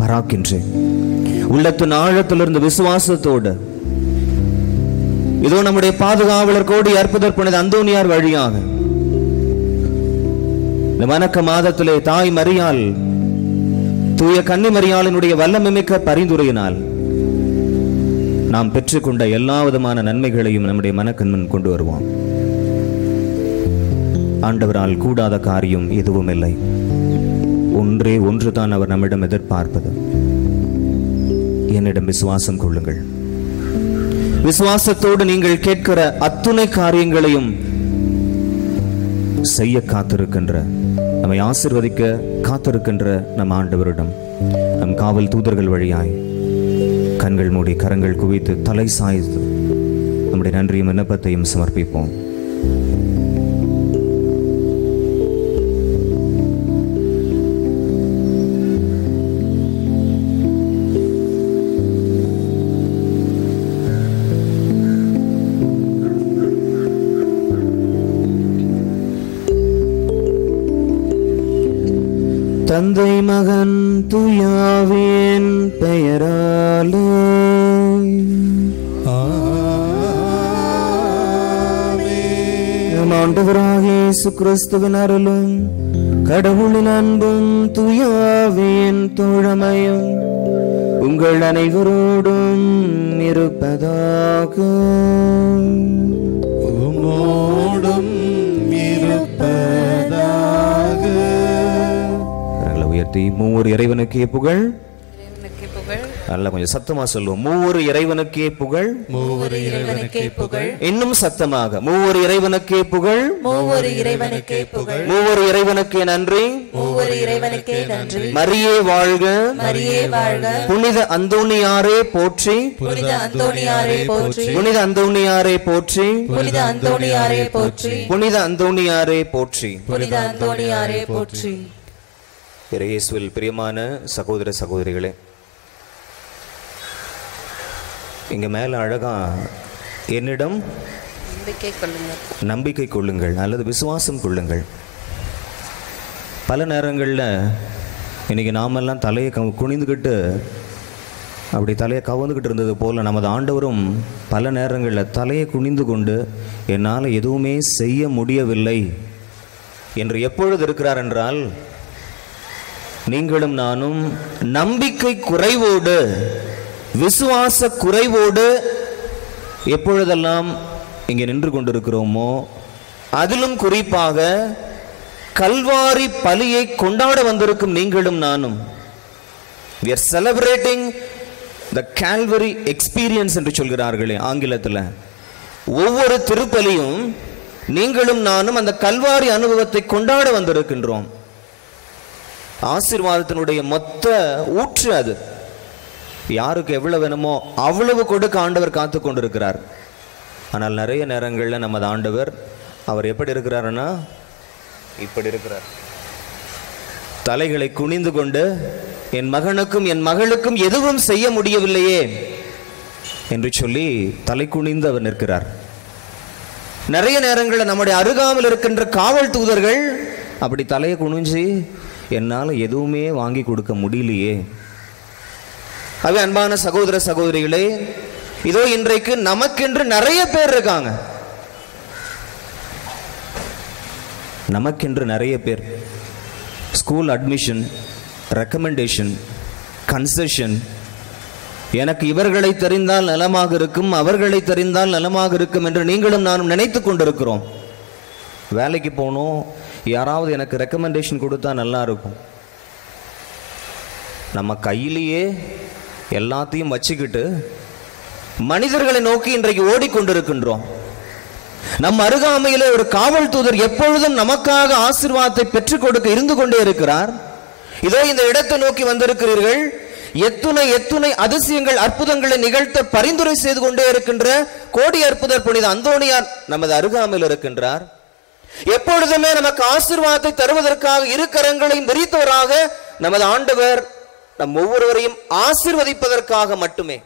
பராக்கின்றேன் உள்ளத்தின் ஆழத்திலிருந்து விசுவாசத்தோடு இதோ நம்முடைய பாதுகாவலர் கோடி அற்புதர் புனித அந்தோனியார் வழியாக இந்த வணக்க மாதத்திலே தாய் மரியாள் தூய கன்னி மரியாளினுடைய வல்லமிக்க பரிந்துரையினால் நாம் பெற்றுக்கொண்ட எல்லா விதமான நன்மைகளையும் நம்முடைய மனக்கண்முன் கொண்டு வருவோம். ஆண்டவரால் கூடாத காரியம் எதுவும் இல்லை. ஒன்றே ஒன்று தான் அவர் நம்மிடம் எதிர்பார்ப்பது. என்னிடம் விசுவாசம் கொள்ளுங்கள். விசுவாசத்தோடு நீங்கள் கேட்கிற அத்துணை காரியங்களையும் செய்ய காத்திருக்கின்ற, நம்மை ஆசீர்வதிக்க காத்திருக்கின்ற நம் ஆண்டவரிடம் நம் காவல் தூதர்கள் வழியாய் கண்கள் மூடி கரங்கள் குவித்து தலை சாய்த்து நம்முடைய நன்றியும் விண்ணப்பத்தையும் சமர்ப்பிப்போம். தந்தை மகன் தூயாவின் பெயராலே ஆண்டவராகிய இயேசு கிறிஸ்துவின் அருளும் கடவுளின் அன்பும் தூய ஆவியின் தோழமையும் உங்கள் அனைவரோடும் இருப்பதாக. உம்மோடும் இருப்பதாக. உயர்த்தி மூவர் இறைவனுக்கே புகழ். நல்லா கொஞ்சம் சத்தமா சொல்லுவோம். மூவர் இறைவனுக்கே புகழ். மூவர் இறைவனுக்கே புகழ். இன்னும் சத்தமாக மூவர் இறைவனுக்கே புகழ். மூவர் இறைவனுக்கே புகழ். மூவர் இறைவனுக்கே நன்றி. மூவர் இறைவனுக்கே நன்றி. மரியே வாழ்க. மரியே வாழ்க. புனித அந்தோணியாரே போற்றி. புனித அந்தோணியாரே போற்றி. புனித அந்தோணியாரே போற்றி. புனித அந்தோணியாரே போற்றி. புனித அந்தோணியாரே போற்றி. புனித அந்தோணியாரே போற்றி. இயேசுவில் பிரியமான சகோதர சகோதரிகளே, இங்க மேல அழகா என்னிடம் நம்பிக்கை கொள்ளுங்கள் அல்லது விசுவாசம் கொள்ளுங்கள். பல நேரங்களில் இன்னைக்கு நாமெல்லாம் தலையை குனிந்துக்கிட்டு அப்படி தலையை கவர்ந்துக்கிட்டு இருந்தது போல நமது ஆண்டவரும் பல நேரங்களில் தலையை குனிந்து கொண்டு என்னால் எதுவுமே செய்ய முடியவில்லை என்று எப்பொழுது இருக்கிறார் என்றால், நீங்களும் நானும் நம்பிக்கை குறைவோடு விசுவாச குறைவோடு எப்பொழுதெல்லாம் இங்கே நின்று கொண்டிருக்கிறோமோ, அதிலும் குறிப்பாக கல்வாரி பலியை கொண்டாட வந்திருக்கும் நீங்களும் நானும், we are celebrating the Calvary experience என்று சொல்கிறார்களே ஆங்கிலத்தில். ஒவ்வொரு திருப்பலியும் நீங்களும் நானும் அந்த கல்வாரி அனுபவத்தை கொண்டாட வந்திருக்கின்றோம். ஆசீர்வாதத்தினுடைய மொத்த ஊற்று அது. யாருக்கு எவ்வளவு வேணுமோ அவ்வளவு கொடுக்க ஆண்டவர் காத்து கொண்டிருக்கிறார். ஆனால் நிறைய நேரங்களில் நமது ஆண்டவர் அவர் எப்படி இருக்கிறாருன்னா இப்படி இருக்கிறார். தலைகளை குனிந்து கொண்டு என் மகனுக்கும் என் மகளுக்கும் எதுவும் செய்ய முடியவில்லையே என்று சொல்லி தலை குனிந்து அவர் நிற்கிறார். நிறைய நேரங்களில் நம்முடைய அருகாமையில் இருக்கின்ற காவல் தூதர்கள் அப்படி தலையை குனிஞ்சு என்னால் எதுவுமே வாங்கி கொடுக்க முடியலையே. அவை அன்பான சகோதர சகோதரிகளே, இதோ இன்றைக்கு நமக்கென்று நிறைய பேர் இருக்காங்க. நமக்கென்று நிறைய பேர் ஸ்கூல் அட்மிஷன், ரெக்கமெண்டேஷன், கன்செஷன், எனக்கு இவர்களை தெரிந்தால் நலமாக இருக்கும், அவர்களை தெரிந்தால் நலமாக இருக்கும் என்று நீங்களும் நானும் நினைத்து கொண்டிருக்கிறோம். வேலைக்கு போகணும், யாராவது எனக்கு ரெக்கமெண்டேஷன் கொடுத்தா நல்லா இருக்கும். நம்ம கையிலேயே எல்லாத்தையும் வச்சுக்கிட்டு மனிதர்களை நோக்கி இன்றைக்கு ஓடிக்கொண்டிருக்கின்றோம். நம் அருகாமையிலே ஒரு காவல் தூதர் எப்பொழுதும் நமக்காக ஆசீர்வாதத்தை பெற்றுக் கொடுக்க இருந்து கொண்டே இருக்கிறார். இதோ இந்த இடத்தை நோக்கி வந்திருக்கிறீர்கள். எத்துணை எத்துணை அதிசயங்கள் அற்புதங்களை நிகழ்த்த பரிந்துரை செய்து கொண்டே இருக்கின்ற கோடி அற்புதர் புனித அந்தோணியார் நமது அருகாமையில் இருக்கின்றார். எப்பொழுதுமே நமக்கு ஆசீர்வாதத்தை தருவதற்காக இரு கரங்களையும் விரித்தவராக நமது ஆண்டவர் நம் ஒவ்வொருவரையும் ஆசீர்வதிப்பதற்காக மட்டுமே,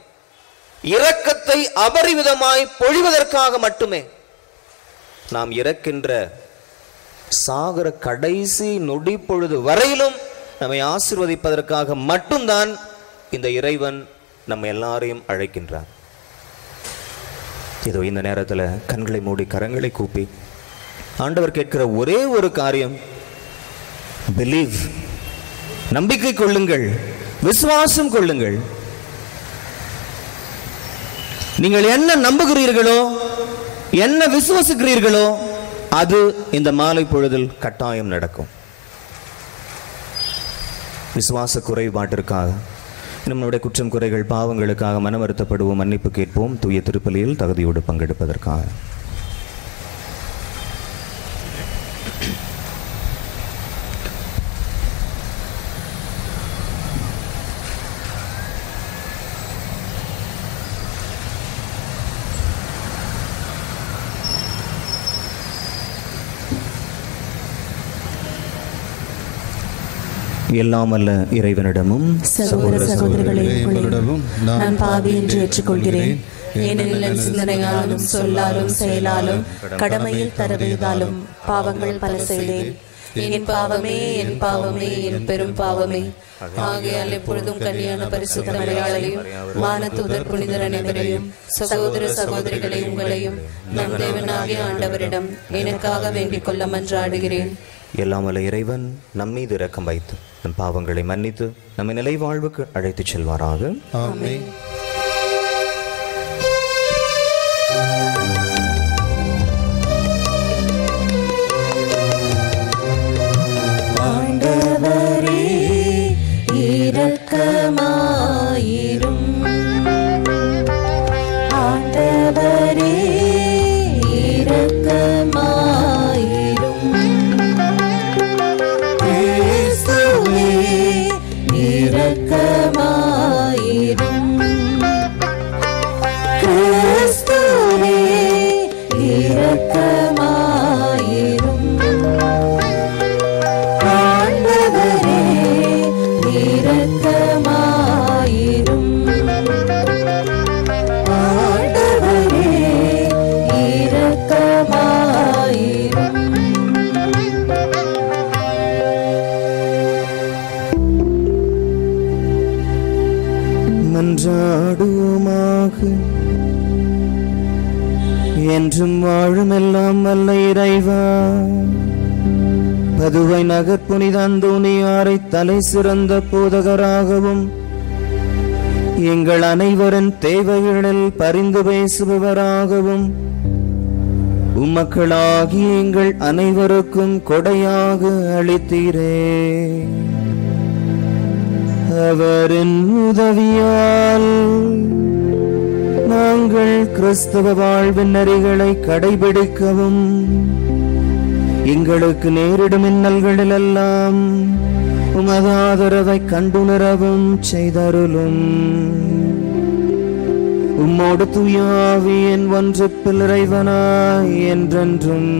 இரக்கத்தை அபரிமிதமாய் பொழிவதற்காக மட்டுமே, நாம் இறக்கின்ற சாகர கடைசி நொடி பொழுது வரையிலும் நம்மை ஆசீர்வதிப்பதற்காக மட்டும்தான் இந்த இறைவன் நம்ம எல்லாரையும் அழைக்கின்றார். இதோ இந்த நேரத்தில் கண்களை மூடி கரங்களை கூப்பி ஆண்டவர் கேட்கிற ஒரே ஒரு காரியம், பிலீவ், நம்பிக்கை கொள்ளுங்கள், விசுவாசம் கொள்ளுங்கள். நீங்கள் என்ன நம்புகிறீர்களோ, என்ன விசுவாசிக்கிறீர்களோ, அது இந்த மாலை பொழுதில் கட்டாயம் நடக்கும். விசுவாச குறைபாட்டிற்காக, நம்முடைய குற்றம் குறைகள் பாவங்களுக்காக மனம் வருத்தப்படுவோம், மன்னிப்பு கேட்போம். தூய திருப்பலியில் தகுதியோடு பங்கெடுப்பதற்காக எல்லாம் அல்ல இறைவனிடமும் சகோதர சகோதரிகளே உங்களிடமும் நான் பாவி என்று ஏற்றுக்கொள்கிறேன். ஏனெனில் சிந்தனையாலும் சொல்லாலும் செயலாலும் கடமையில் தவறியதாலும் பாவங்கள் பல செய்தேன். என் பாவமே, என் பாவமே, என் பெரும் பாவமே. ஆகையால் எப்பொழுதும் கன்னியான பரிசுத்த மரியாதையும் வானதூதர் புனிதர் அனைவரையும் சகோதர சகோதரிகளை உங்களையும் நம் தேவனாகிய ஆண்டவரிடம் எனக்காக வேண்டிக் கொள்ள மன்றாடுகிறேன். எல்லாம் வல்ல இறைவன் நம் மீது இரக்கம் வைத்து நம் பாவங்களை மன்னித்து நம்மை நிலை வாழ்வுக்கு அழைத்துச் செல்வாராக. ஆமென். ஆண்டவரே இரக்கமாயிரும். ஆண்டவரே இரக்கமாயிரும். கிறிஸ்துவே இரக்கமாயிரும். கிறிஸ்துவே இரக்கமாயிரும். ஆண்டவரே இரக்கமாயிரும். ஆண்டவரே இரக்கமாயிரும். மன்றாடுவோமாக. என்றும் வாழும் எல்லாம் வல்ல இறைவா, பதுவை நகர் புனித அந்தோனியாரை தலை சிறந்த போதகராகவும் எங்கள் அனைவரின் தேவைகளில் பரிந்து பேசுபவராகவும் உம்மக்களாகி எங்கள் அனைவருக்கும் கொடையாக அளித்தீரே. அவரின் உதவியால் நாங்கள் கிறிஸ்தவ வாழ்வின் நெறிகளை கடைபிடிக்கவும் எங்களுக்கு நேரிடும் இன்னல்களிலெல்லாம் உமது ஆதரவை கண்டுணரவும் செய்தருளும். உம்மோடு தூயாவியின் ஒன்றுப்பில் இறைவனாய் என்றென்றும்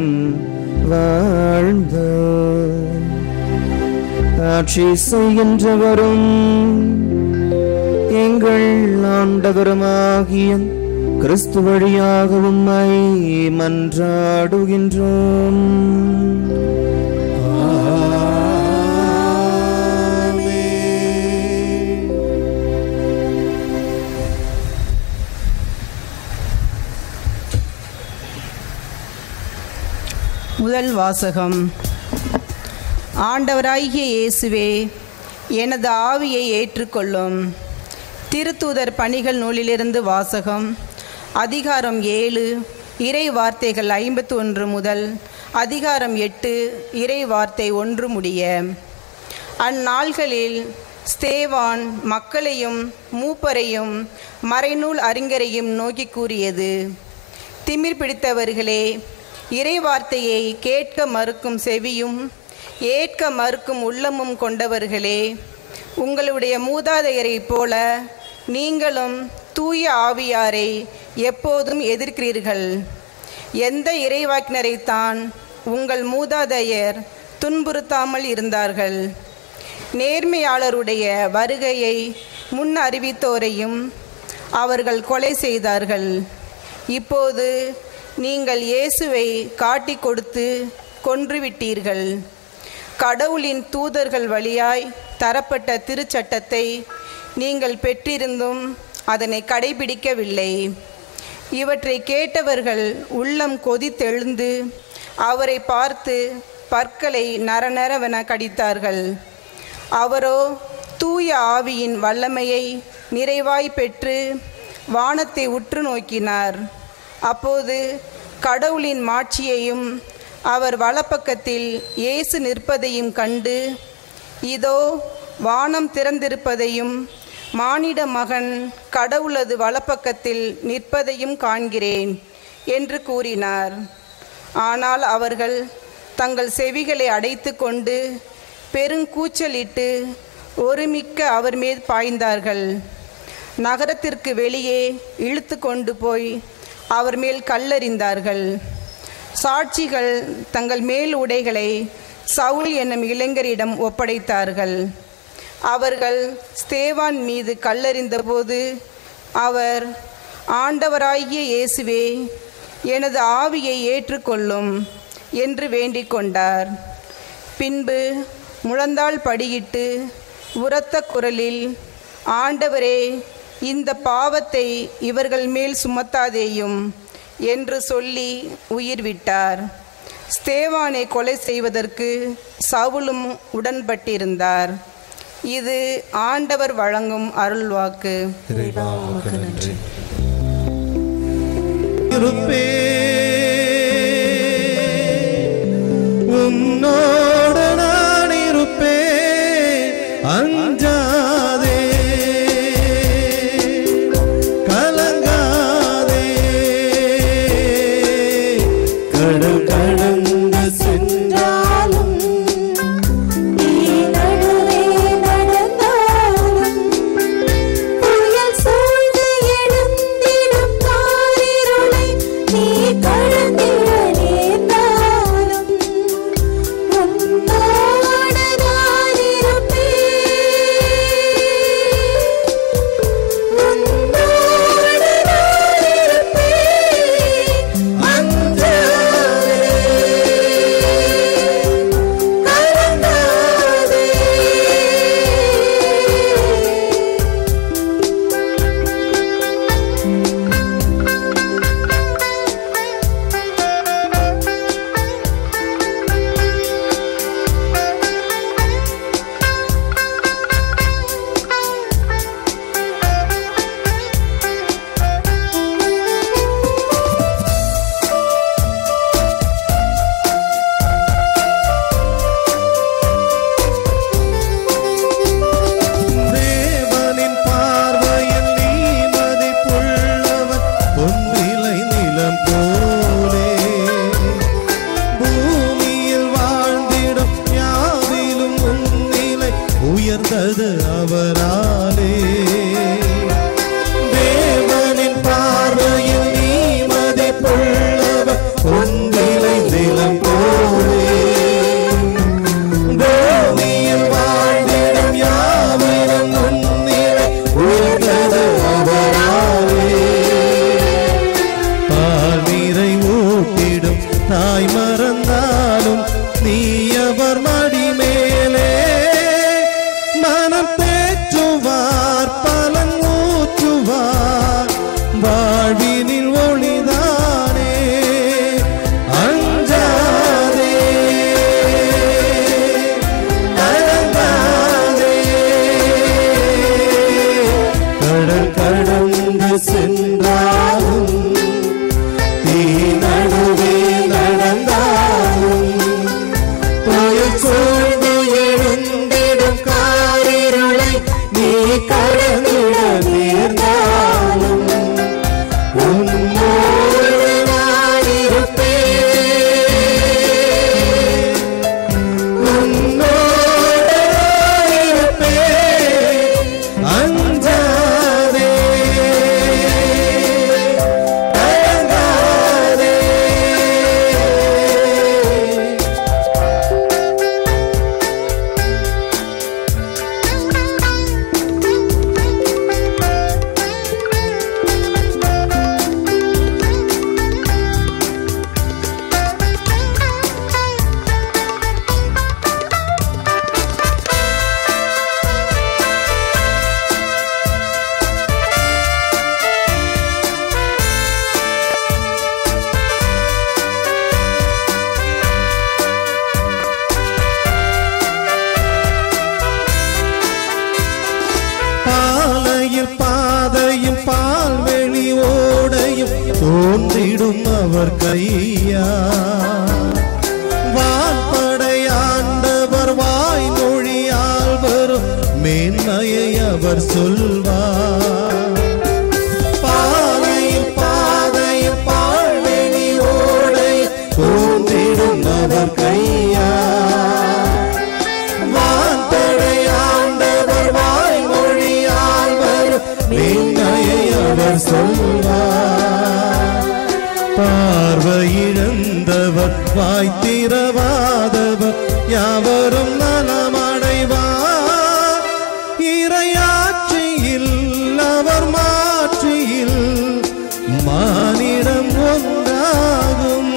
வாழ்ந்த ஆட்சி செய்கின்றவரும் எங்கள் ஆண்டவருமாகிய கிறிஸ்து வழியாக உம்மை மன்றாடுகின்றோம். முதல் வாசகம். ஆண்டவராகிய இயேசுவே, எனது ஆவியை ஏற்றுக்கொள்ளும். திருத்தூதர் பணிகள் நூலிலிருந்து வாசகம். அதிகாரம் 7 இறை வார்த்தைகள் 51 முதல் அதிகாரம் 8 இறை வார்த்தை 1 முடிய. அந்நாள்களில் ஸ்தேவான் மக்களையும் மூப்பரையும் மறைநூல் அறிஞரையும் நோக்கி கூறியது: திமிர் பிடித்தவர்களே, இறை வார்த்தையை கேட்க மறுக்கும் செவியும் ஏற்க மறுக்கும் உள்ளமும் கொண்டவர்களே, உங்களுடைய மூதாதையரைப் போல நீங்களும் தூய ஆவியாரை எப்போதும் எதிர்க்கிறீர்கள். எந்த இறைவாக்கினரைத்தான் உங்கள் மூதாதையர் துன்புறுத்தாமல் இருந்தார்கள்? நேர்மையாளருடைய வருகையை முன் அறிவித்தோரையும் அவர்கள் கொலை செய்தார்கள். இப்போது நீங்கள் இயேசுவை காட்டிக் கொடுத்து கொன்றுவிட்டீர்கள். கடவுளின் தூதர்கள் வழியாய் தரப்பட்ட திருச்சட்டத்தை நீங்கள் பெற்றிருந்தும் அதனை கடைபிடிக்கவில்லை. இவற்றை கேட்டவர்கள் உள்ளம் கொதித்தெழுந்து அவரை பார்த்து பற்களை நரநரவென கடித்தார்கள். அவரோ தூய ஆவியின் வல்லமையை நிறைவாய் பெற்று வானத்தை உற்று நோக்கினார். அப்போது கடவுளின் மாட்சியையும் அவர் வலப்பக்கத்தில் இயேசு நிற்பதையும் கண்டு, இதோ வானம் திறந்திருப்பதையும் மானிட மகன் கடவுளது வலப்பக்கத்தில் நிற்பதையும் காண்கிறேன் என்று கூறினார். ஆனால் அவர்கள் தங்கள் செவிகளை அடைத்து கொண்டு பெருங்கூச்சலிட்டு ஒருமிக்க அவர் மீது பாய்ந்தார்கள். நகரத்திற்கு வெளியே இழுத்து கொண்டு போய் அவர் மேல் கல்லெறிந்தார்கள். சாட்சிகள் தங்கள் மேல் உடைகளை சவுல் என்னும் இளைஞரிடம் ஒப்படைத்தார்கள். அவர்கள் ஸ்தேவான் மீது கல்லெறிந்தபோது அவர், ஆண்டவராகிய இயேசுவே, எனது ஆவியை ஏற்றுக்கொள்ளும் என்று வேண்டிக் கொண்டார். பின்பு முழந்தாள் படியிட்டு உரத்த குரலில், ஆண்டவரே, இந்த பாவத்தை இவர்கள் மேல் சுமத்தாதேயும் என்று சொல்லி உயிர் விட்டார். ஸ்தேவானை கொலை செய்வதற்கு சவுலும் உடன்பட்டிருந்தார். இது ஆண்டவர் வழங்கும் அருள்வாக்கு. நன்றி. உன்னோடு நான் இருப்பேன், அஞ்சாதே கலங்காதே, கடல் கடந்து சென்றாலும் நீ நடுவே நடந்தாலும் புயல் சூழ்ந்து எழுந்திடும் காரிருளை நீ கடந்திட நேர்ந்தாலும் உன்னோடு நான் இருப்பேன், உன்னோடு நான் இருப்பேன், அஞ்சாதே கலங்காதே. தேவனின் பார்வையில் நீ மதிப்புள்ளவன், பொன்னிலை நிலம் போலே பூமியில் வாழ்ந்திடும் யாவிலும் உன்னிலை உயர்ந்தது அவராலே. தேவனின் பார்வையில் நீ மதிப்புள்ளவன், பொன்னிலை நிலம் போலே பூமியில் வாழ்ந்திடும் யாவரும் உன்னிலை உயர்ந்தது அவராலே. பால் நீரை ஊட்டிடும் தாய் மறந்தாலும் நீ அவர் மடி மேலே மனம் தேற்றுவார், பலன் ஊற்றுவார், வாழ்வினில் ஒளிதானே. அஞ்சாதே கலங்காதே, கடல் கடந்து சென்றாலும் தீ நடுவே நடந்தாலும் புயல் சூழ்ந்து எழுந்திடும் காரிருளை நீ கடந்திட நேர்ந்தாலும் உன்னோடு நான் இருப்பேன், உன்னோடு நான் இருப்பேன், அஞ்சாதே கலங்காதே. பாலையில் பாதையும் பால்வெளி ஓடையும் தோன்றிடும் அவர் கையா. வான்படையாண்டவர் வாய்மொழியால் வரும் மேன்மையை அவர் சொல்வார். பாலையில் பாதையும் பால்வெளி ஓடையும் தோன்றிடும் அவர் கையா. வான்படையாண்டவர் வாய்மொழியால் வரும் மேன்மையை அவர் சொல்வார். பார்வையிழந்தவர் வாய் திறவாதவர் யாவரும் நலமடைவார். இறையாட்சியில் அவர் மாற்றியில் மானிடம் ஒன்றாகும்.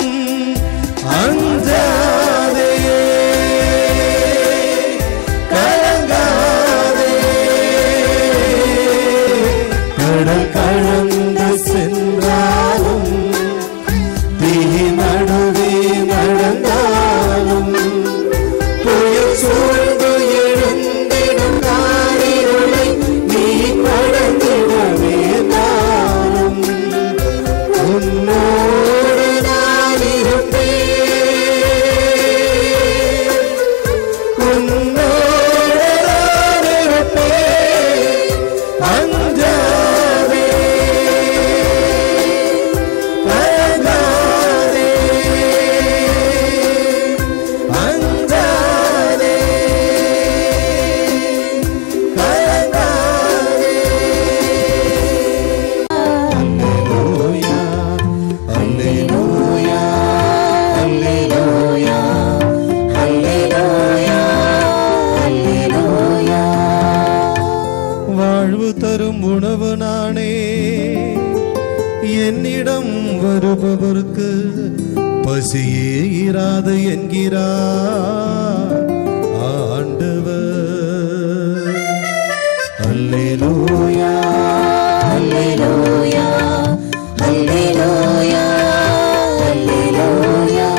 அஞ்சாதே கடல் கடந்து சென்றாலும் தீ நடுவே நடந்தாலும் புயல் சூழ்ந்து எழுந்திடும் காரிருளை நீ கடந்திடவே நானும் உன்னோடு நான் இருப்பேன், உன்னோடு நான் இருப்பேன். அஞ்சாதே கலங்காதே, அஞ்சாதே கலங்காதே. அல்லேலூயா, அல்லேலூயா, அல்லேலூயா, அல்லேலூயா, அல்லேலூயா. வாழ்வு தரும் உணவு நானே, என்னிடம் வருபவருக்கு பசியே இராது என்கிறார் ஆண்டவர். அல்லேலூயா, அல்லேலூயா, அல்லேலூயா, அல்லேலூயா.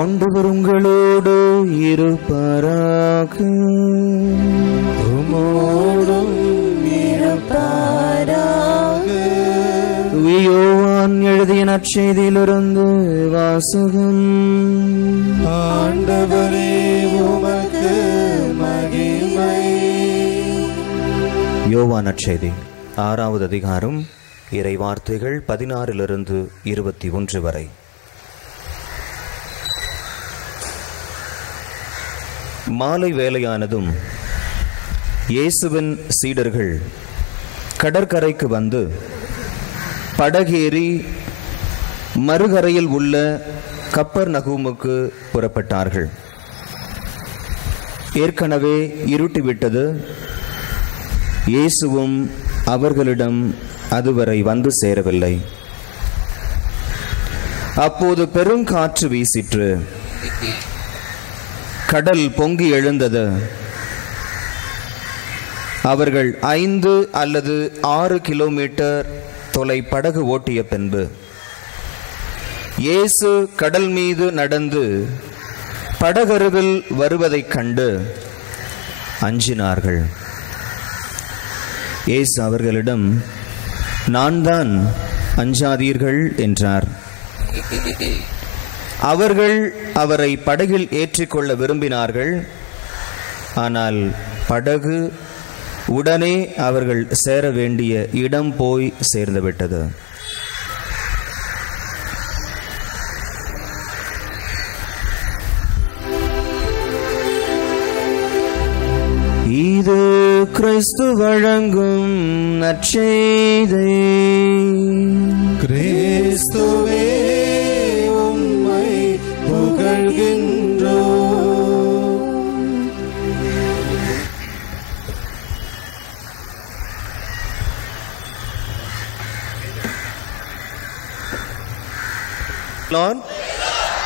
ஆண்டவர் உங்களோடு இருப்பாராக, உம்மோடும் இருப்பாராக. யோவான் எழுதிய நற்செய்தியிலிருந்து வாசகம். ஆண்டவரே உமக்கு மகிமை. யோவான் நற்செய்தி 6வது அதிகாரம், இறை வார்த்தைகள் 16 21 வரை. மாலை வேளையானதும் இயேசுவின் சீடர்கள் கடற்கரைக்கு வந்து படகேறி மறுகரையில் உள்ள கப்பர்நகூமுக்கு புறப்பட்டார்கள். ஏற்கனவே இருட்டிவிட்டது. இயேசுவும் அவர்களிடம் அதுவரை வந்து சேரவில்லை. அப்போது பெருங்காற்று வீசிற்று. கடல் பொங்கி எழுந்தது. அவர்கள் 5 அல்லது 6 கிலோமீட்டர் தொலை படகு ஓட்டிய பின்பு இயேசு கடல் மீது நடந்து படகருவில் வருவதைக் கண்டு அஞ்சினார்கள். இயேசு அவர்களிடம், நான் தான், அஞ்சாதீர்கள் என்றார். அவர்கள் அவரை படகில் ஏற்றிக்கொள்ள விரும்பினார்கள். ஆனால் படகு உடனே அவர்கள் சேர வேண்டிய இடம் போய் சேர்ந்துவிட்டது. இது கிறிஸ்து வழங்கும் நற்செய்தி. கிறிஸ்துவே உம்மை புகழ்கின்றோம்.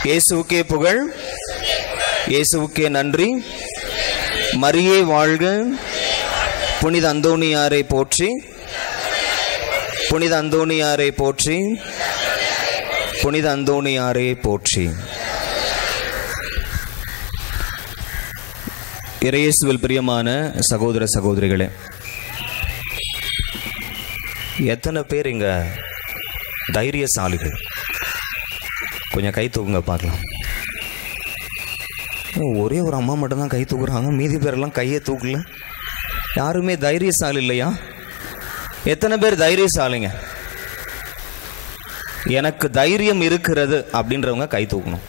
இயேசுவுக்கே புகழ், இயேசுவுக்கே நன்றி. மரியே வாழ்க. புனித அந்தோணியாரை போற்றி, புனித அந்தோணியாரை போற்றி, புனித அந்தோணியாரை போற்றி. இறையேசுவில் பிரியமான சகோதர சகோதரிகளே, எத்தனை பேர் இங்க தைரியசாலிகள்? கொஞ்சம் கை தூக்குங்க பார்க்கலாம். ஒரே ஒரு அம்மா மட்டும்தான் கை தூக்குறாங்க, மீதி பேரெல்லாம் கையை தூக்கல. யாருமே தைரியசாலி இல்லையா? எத்தனை பேர் தைரியசாலிங்க? எனக்கு தைரியம் இருக்கிறது அப்படின்றவங்க கை தூக்கணும்.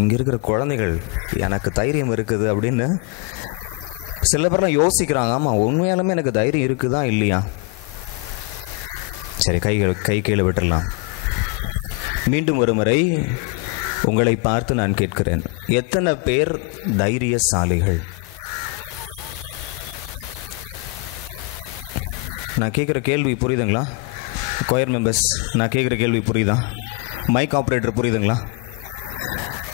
இங்க இருக்கிற குழந்தைகள் எனக்கு தைரியம் இருக்குது அப்படின்னு சில பேர்லாம் யோசிக்கிறாங்க. ஆமா, உண்மையாலுமே எனக்கு தைரியம் இருக்குதா இல்லையா? சரி, கை கீழே விட்டுடலாம். மீண்டும் ஒரு முறை உங்களை பார்த்து நான் கேட்கிறேன், எத்தனை பேர் தைரியசாலிகள்? நான் கேட்குற கேள்வி புரியுதுங்களா? கொயர் மெம்பர்ஸ், நான் கேட்குற கேள்வி புரியுதா? மைக் ஆப்ரேட்டர் புரியுதுங்களா?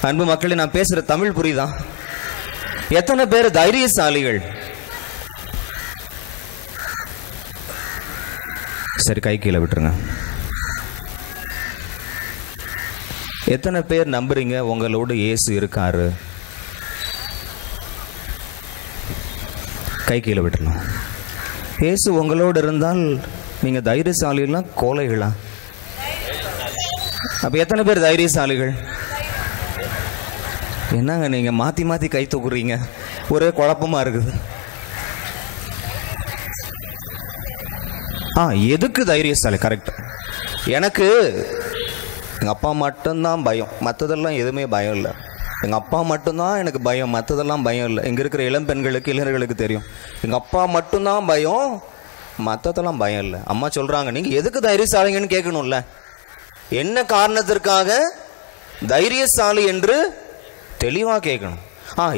அன்பு மக்களே, நான் பேசுற தமிழ் புரியுதா? எத்தனை பேர் தைரியசாலிகள்? சரி, கை கீழே விட்டுருங்க. எத்தனை பேர் நம்புறீங்க உங்களோடு இயேசு இருக்காரு? கை கீழே விட்டுறலாம். இயேசு உங்களோடு இருந்தால் நீங்க தைரியசாலிலாம் கோழைகளா? அப்ப எத்தனை பேர் தைரியசாலிகள்? என்னங்க நீங்க மாத்தி மாத்தி கை தூக்குறீங்க, ஒரே குழப்பமா இருக்குது. எதுக்கு தைரியசாலி? கரெக்ட். எனக்கு எங்கள் அப்பா மட்டும்தான் பயம், மற்றதெல்லாம் எதுவுமே பயம் இல்லை. எங்கள் அப்பா மட்டும்தான் எனக்கு பயம், மற்றதெல்லாம் பயம் இல்லை. இங்கே இருக்கிற இளம் பெண்களுக்கு இளைஞர்களுக்கு தெரியும், எங்கள் அப்பா மட்டும்தான் பயம், மற்றதெல்லாம் பயம் இல்லை. அம்மா சொல்கிறாங்க, நீங்கள் எதுக்கு தைரியசாலிங்கன்னு கேட்கணும்ல. என்ன காரணத்திற்காக தைரியசாலி என்று தெளிவாக கேட்கணும்.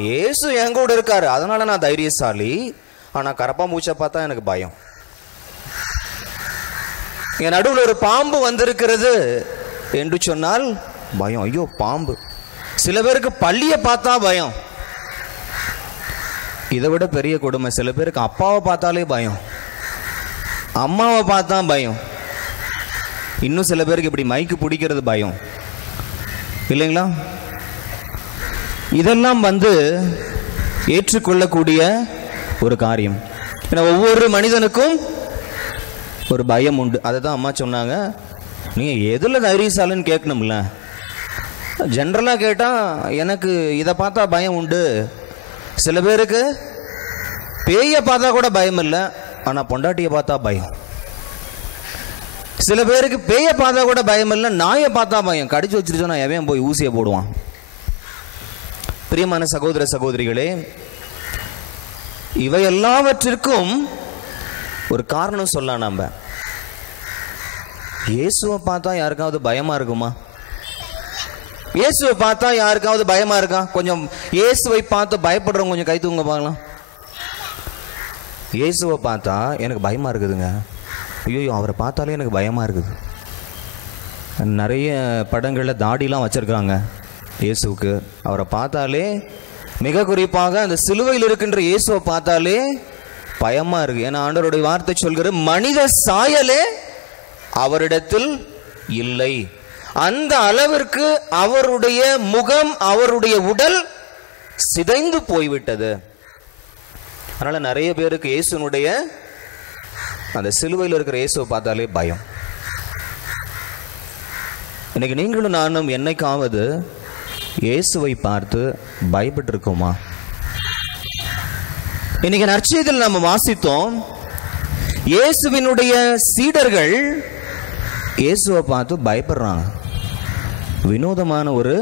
இயேசு என் கூட இருக்காரு, அதனால நான் தைரியசாலி. ஆனால் கரப்பாம்பூச்சை பார்த்தா எனக்கு பயம். என் நடுவில் ஒரு பாம்பு வந்திருக்கிறது என்று சொன்னால் பயம். ஐயோ பாம்பு. சில பேருக்கு பள்ளியை பார்த்தா பயம். இதை விட பெரிய கொடுமை, சில பேருக்கு அப்பாவை பார்த்தாலே பயம், அம்மாவை பார்த்தா பயம், இன்னும் சில பேருக்கு இப்படி மைக்கு பிடிக்கிறது பயம், இல்லைங்களா? இதெல்லாம் ஏற்றுக்கொள்ளக்கூடிய ஒரு காரியம். ஏன்னா ஒவ்வொரு மனிதனுக்கும் ஒரு பயம் உண்டு. அதை தான் அம்மா சொன்னாங்க, நீங்கள் எதில் தைரியசாலின்னு கேட்கணும்ல. ஜென்ரலாக கேட்டால் எனக்கு இதை பார்த்தா பயம் உண்டு. சில பேருக்கு பேயை பார்த்தா கூட பயம் இல்லை, ஆனால் பொண்டாட்டியை பார்த்தா பயம். சில பேருக்கு பேயை பார்த்தா கூட பயம் இல்லை, நாயை பார்த்தா பயம். கடிச்சு வச்சிருச்சோன்னா எவன் போய் ஊசியை போடுவான். பிரியமான சகோதர சகோதரிகளே, இவை எல்லாவற்றிற்கும் ஒரு காரணம் சொல்லலாம். நம்ம இயேசுவை பார்த்தா யாருக்காவது பயமா இருக்குமா? இயேசுவை பார்த்தா யாருக்காவது பயமா இருக்கா? கொஞ்சம் இயேசுவை பார்த்து பயப்படுறவங்க கொஞ்சம் கை தூங்க பார்க்கலாம். இயேசுவை பார்த்தா எனக்கு பயமா இருக்குதுங்க, ஐயோ அவரை பார்த்தாலே எனக்கு பயமா இருக்குது. நிறைய படங்களில் தாடிலாம் வச்சிருக்காங்க இயேசுவுக்கு. அவரை பார்த்தாலே, மிக குறிப்பாக அந்த சிலுவையில் இருக்கின்ற இயேசுவை பார்த்தாலே பயமா இருக்கு. ஏன்னா ஆண்டவருடைய வார்த்தை சொல்கிற மனித சாயலே அவரிடத்தில் இல்லை. அந்த அளவிற்கு அவருடைய முகம், அவருடைய உடல் சிதைந்து போய்விட்டது. அதனால நிறைய பேருக்கு இயேசுனுடைய அந்த சிலுவையில் இருக்கிற இயேசுவை பார்த்தாலே பயம். இன்னைக்கு நீங்களும் நானும் என்னைக்காவது இயேசுவை பார்த்து பயப்பட்டு இருக்கோமா? இன்னைக்கு நற்செய்தியில் நம்ம வாசித்தோம், இயேசுவினுடைய சீடர்கள் இயேசுவை பார்த்து பயப்படுறாங்க. வினோதமான ஒரு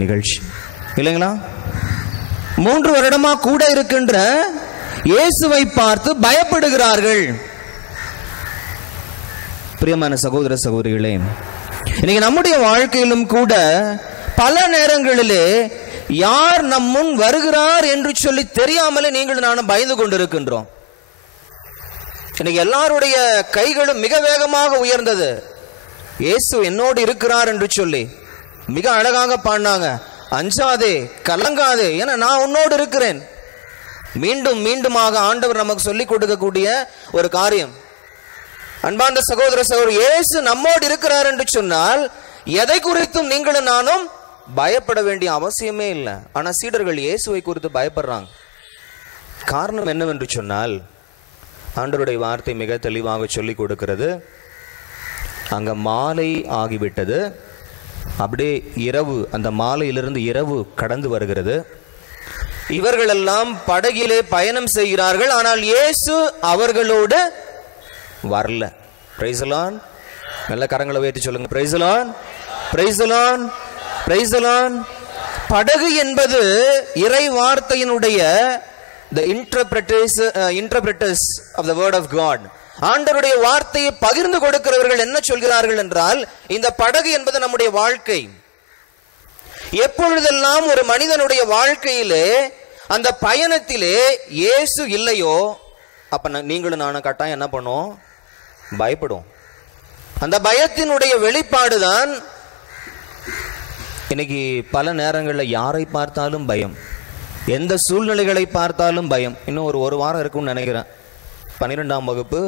நிகழ்ச்சி இல்லைங்களா? 3 வருடமா கூட இருக்கின்ற இயேசுவை பார்த்து பயப்படுகிறார்கள். பிரியமான சகோதர சகோதரிகளே, இன்னைக்கு நம்முடைய வாழ்க்கையிலும் கூட பல நேரங்களிலே யார் நம் முன் வருகிறார் என்று சொல்லி தெரியாமலே நீங்கள் நானும் பயந்து கொண்டிருக்கின்றோம். இன்னைக்கு எல்லாருடைய கைகளும் மிக வேகமாக உயர்ந்தது. இயேசு என்னோடு இருக்கிறார் என்று சொல்லி மிக அழகாக பாடினாங்க. அஞ்சாதே, கலங்காதே, ஏன்னா நான் உன்னோடு இருக்கிறேன். மீண்டும் மீண்டுமாக ஆண்டவர் நமக்கு சொல்லிக் கொடுக்கக்கூடிய ஒரு காரியம். அன்பார்ந்த சகோதர சகோதரி, இயேசு நம்மோடு இருக்கிறார் என்று சொன்னால் எதை குறித்தும் நீங்களும் நானும் பயப்பட வேண்டிய அவசியமே இல்லை. ஆனா சீடர்கள் இயேசுவை குறித்து பயப்படுறாங்க. காரணம் என்னவென்று சொன்னால், ஆண்டவருடைய வார்த்தை மிக தெளிவாக சொல்லிக் கொடுக்கிறது. அங்க மாலை ஆகிவிட்டது. அப்படியே இரவு, அந்த மாலையிலிருந்து இரவு கடந்து வருகிறது. இவர்களெல்லாம் படகிலே பயணம் செய்கிறார்கள். ஆனால் இயேசு அவர்களோடு வரல. Praise the Lord. நல்ல கரங்களை உயர்த்தி சொல்லுங்க, praise the Lord, praise the Lord, praise the Lord. படகு என்பது இறை வார்த்தையினுடைய the interpreters of the word of God. ஆண்டவருடைய வார்த்தையை பகிர்ந்து கொடுக்கிறவர்கள் என்ன சொல்கிறார்கள் என்றால், இந்த படகு என்பது நம்முடைய வாழ்க்கை. எப்பொழுதெல்லாம் ஒரு மனிதனுடைய வாழ்க்கையிலே அந்த பயணத்திலே இயேசு இல்லையோ, அப்ப நீங்களும் நானும் கட்டாயம் என்ன பண்ணுவோம்? பயப்படும். அந்த பயத்தினுடைய வெளிப்பாடுதான் இன்னைக்கு பல நேரங்களில் யாரை பார்த்தாலும் பயம், எந்த சூழ்நிலைகளை பார்த்தாலும் பயம். இன்னும் ஒரு வாரம் இருக்கும்னு நினைக்கிறேன் 12ஆம் வகுப்பு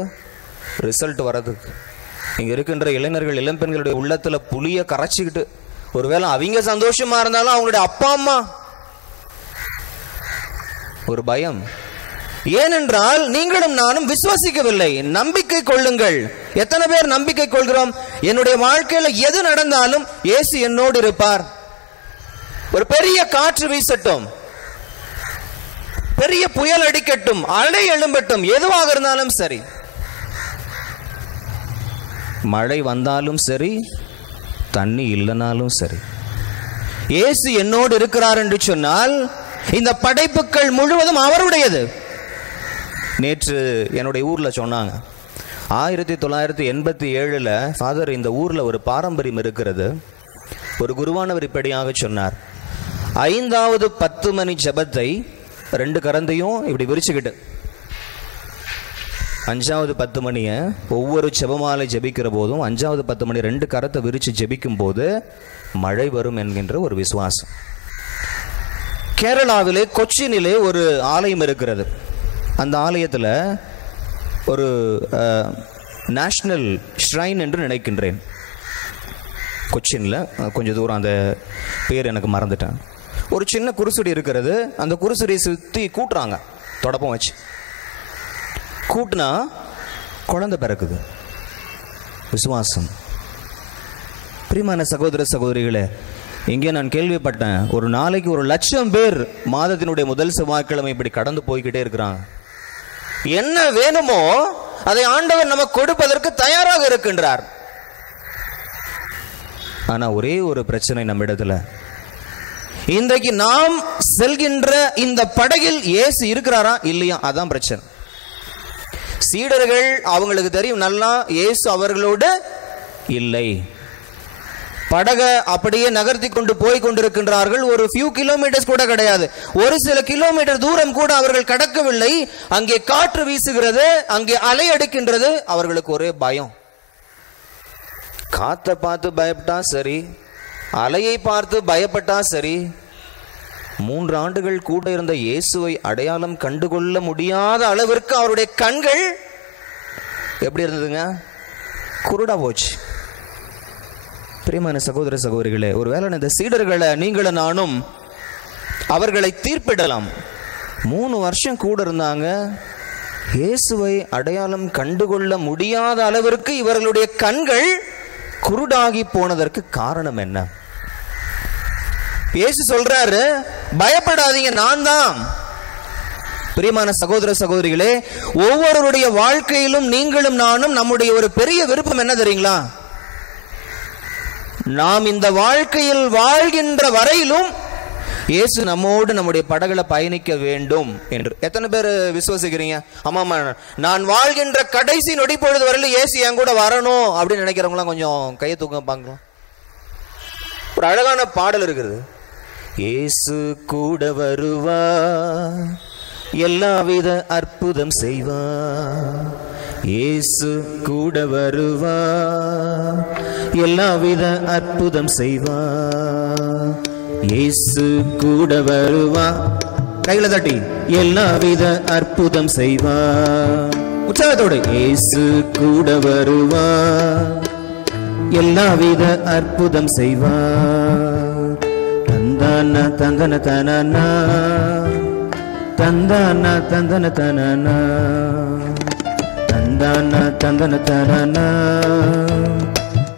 ரிசல்ட் வர்றதுக்கு. இங்கே இருக்கின்ற இளைஞர்கள் இளம்பெண்களுடைய உள்ளத்தில் புளிய கரைச்சிக்கிட்டு, ஒருவேளை அவங்க சந்தோஷமா இருந்தாலும் அவங்களுடைய அப்பா அம்மா ஒரு பயம். ஏனென்றால் நீங்களும் நானும் விசுவாசிக்கவில்லை. நம்பிக்கை கொள்ளுங்கள். எத்தனை பேர் நம்பிக்கை கொள்கிறோம்? என்னுடைய வாழ்க்கையில எது நடந்தாலும் இயேசு என்னோடு இருப்பார். ஒரு பெரிய காற்று வீசட்டும், பெரிய புயல் அடிக்கட்டும், அலை எழும்பட்டும், எதுவாக இருந்தாலும் சரி, மழை வந்தாலும் சரி, தண்ணி இல்லைனாலும் சரி, இயேசு என்னோடு இருக்கிறார் என்று சொன்னால் இந்த படைப்புகள் முழுவதும் அவருடையது. நேற்று என்னுடைய ஊரில் சொன்னாங்க, 1987 ஃபாதர் இந்த ஊரில் ஒரு பாரம்பரியம் இருக்கிறது. ஒரு குருவானவர் இப்படியாக சொன்னார், 5வது 10 மணி ஜபத்தை 2 கரந்தையும் இப்படி விரிச்சுக்கிட்டு 5வது 10 மணியை ஒவ்வொரு ஜபமாலை ஜபிக்கிற போதும் 5வது 10 மணி 2 கரத்தை விரிச்சு ஜபிக்கும் போது மழை வரும் என்கின்ற ஒரு விசுவாசம். கேரளாவிலே கொச்சினிலே ஒரு ஆலயம் இருக்கிறது. அந்த ஆலயத்தில் ஒரு நேஷ்னல் ஷ்ரைன் என்று நினைக்கின்றேன். கொச்சினில் கொஞ்சம் தூரம், அந்த பேர் எனக்கு மறந்துட்டேன். ஒரு சின்ன குருசுடி இருக்கிறது. அந்த குருசுடியை சுற்றி கூட்டுறாங்க, தொடப்பம் வச்சு கூட்டினா குழந்தை பிறக்குது. விசுவாசம். பிரியமான சகோதர சகோதரிகளே, இங்கே நான் கேள்விப்பட்டேன், ஒரு நாளைக்கு 1,00,000 பேர் மாதத்தினுடைய முதல் செவ்வாய்க்கிழமை இப்படி கடந்து போய்கிட்டே இருக்கிறாங்க. என்ன வேணுமோ அதை ஆண்டவர் நமக்கு கொடுப்பதற்கு தயாராக இருக்கின்றார். ஆனா ஒரே ஒரு பிரச்சனை நம்ம இடத்துல, இன்றைக்கு நாம் செல்கின்ற இந்த படகில் இயேசு இருக்கிறாரா இல்லையா, அதான் பிரச்சனை. சீடர்கள் அவங்களுக்கு தெரியும் நல்லா, இயேசு அவர்களோடு இல்லை. படகை அப்படியே நகர்த்தி கொண்டு போய் கொண்டிருக்கின்றார்கள். ஒரு ஃபியூ கிலோமீட்டர்ஸ் கூட கிடையாது, ஒரு சில கிலோமீட்டர் தூரம் கூட அவர்கள் கடக்கவில்லை. அங்கே காற்று வீசுகிறது, அங்கே அலை அடிக்கின்றது. அவர்களுக்கு ஒரே பயம். காற்றை பார்த்து பயப்பட்டா சரி, அலையை பார்த்து பயப்பட்டா சரி, 3 ஆண்டுகள் கூட இருந்த இயேசுவை அடையாளம் கண்டுகொள்ள முடியாத அளவிற்கு அவருடைய கண்கள் எப்படி இருந்ததுங்க? குருடா போச்சு. பிரியமான சகோதர சகோதரிகளே, ஒருவேளை இந்த சீடர்களை நீங்களும் நானும் அவர்களை தீர்ப்பிடலாம். 3 வருஷம் கூட இருந்தாங்க, இயேசுவை அடையாளம் கண்டுகொள்ள முடியாத அளவிற்கு இவர்களுடைய கண்கள் குருடாகி போனதற்கு காரணம் என்ன? இயேசு சொல்றாரு, பயப்படாதீங்க, நான் தான். பிரியமான சகோதர சகோதரிகளே, ஒவ்வொருவருடைய வாழ்க்கையிலும் நீங்களும் நானும் நம்முடைய ஒரு பெரிய விருப்பம் என்ன தெரியுங்களா? நாம் இந்த வாழ்க்கையில் வாழ்கின்ற வரையிலும் இயேசு நம்மோடு நம்முடைய படகுல பயணிக்க வேண்டும் என்று. எத்தனை பேர் விசுவாசிக்கிறீங்க? ஆமாமா, நான் வாழ்கின்ற கடைசி நொடி பொழுது வரையிலும் இயேசு என் கூட வரணும் அப்படின்னு நினைக்கிறவங்களாம் கொஞ்சம் கையை தூக்க பார்க்கலாம். ஒரு அழகான பாடல் இருக்குது, இயேசு கூட வருவா, எல்லாவித அற்புதம் செய்வா, இயேசு கூட வருவா, எல்லாவித அற்புதம் செய்வா, இயேசு கூட வருவா, கையில தட்டி, எல்லாவித அற்புதம் செய்வா, உற்சாகத்தோடு, இயேசு கூட வருவா, எல்லாவித அற்புதம் செய்வா, தந்தான தந்தன தனனா, தந்தான தந்தன தனனா, தந்தான தந்தன தனனா,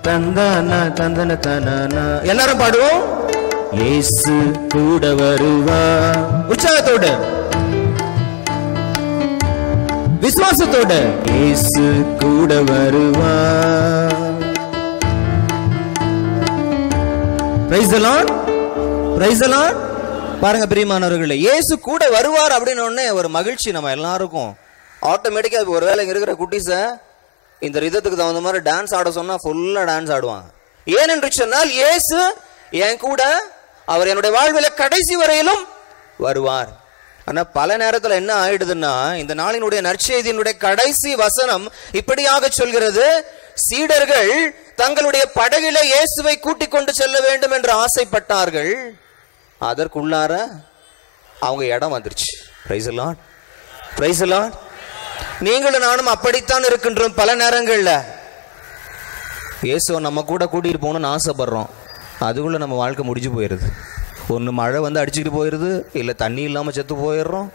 தந்தான தந்தன தனனா. எல்லாரும் பாடுவோம், இயேசு கூட வருவா, உற்சாகத்தோட விசுவாசத்தோட, இயேசு கூட வருவா. Praise the Lord, praise the Lord. பாருங்க பிரியமானவர்களே, இயேசு கூட வருவார் அப்படின்னு உடனே ஒரு மகிழ்ச்சி நம்ம எல்லாருக்கும் ஆட்டோமேட்டிக்கா. ஒருவேளை இங்க இருக்கிற குட்டீஸ இந்த ரிதத்துக்கு தகுந்த மாதிரி டான்ஸ் ஆட சொன்னா ஃபுல்லா டான்ஸ் ஆடுவாங்க. ஏனென்று சொன்னால் இயேசு என் கூட, அவர் என்னுடைய வாழ்வில் கடைசி வரையிலும் வருவார். ஆனா பல நேரத்தில் என்ன ஆயிடுதுன்னா, இந்த நாளினுடைய நற்செய்தியினுடைய கடைசி வசனம் இப்படியாக சொல்கிறது, சீடர்கள் தங்களுடைய படகிலே இயேசுவை கூட்டிக் கொண்டு செல்ல வேண்டும் என்று ஆசைப்பட்டார்கள். அதற்குள்ளார அவங்க இடம் வந்துருச்சு. Praise the Lord, praise the Lord. நீங்களும் நானும் அப்படித்தான் இருக்கின்றோம். பல நேரங்கள்ல இயேசுவை நம்ம கூட கூட்டிட்டு போகணும்னு ஆசைப்படுறோம். அதுக்குள்ள நம்ம வாழ்க்கை முடிஞ்சு போயிடுது. ஒன்று மழை வந்து அடிச்சுக்கிட்டு போயிடுது, இல்லை தண்ணி இல்லாமல் செத்து போயிடுறோம்,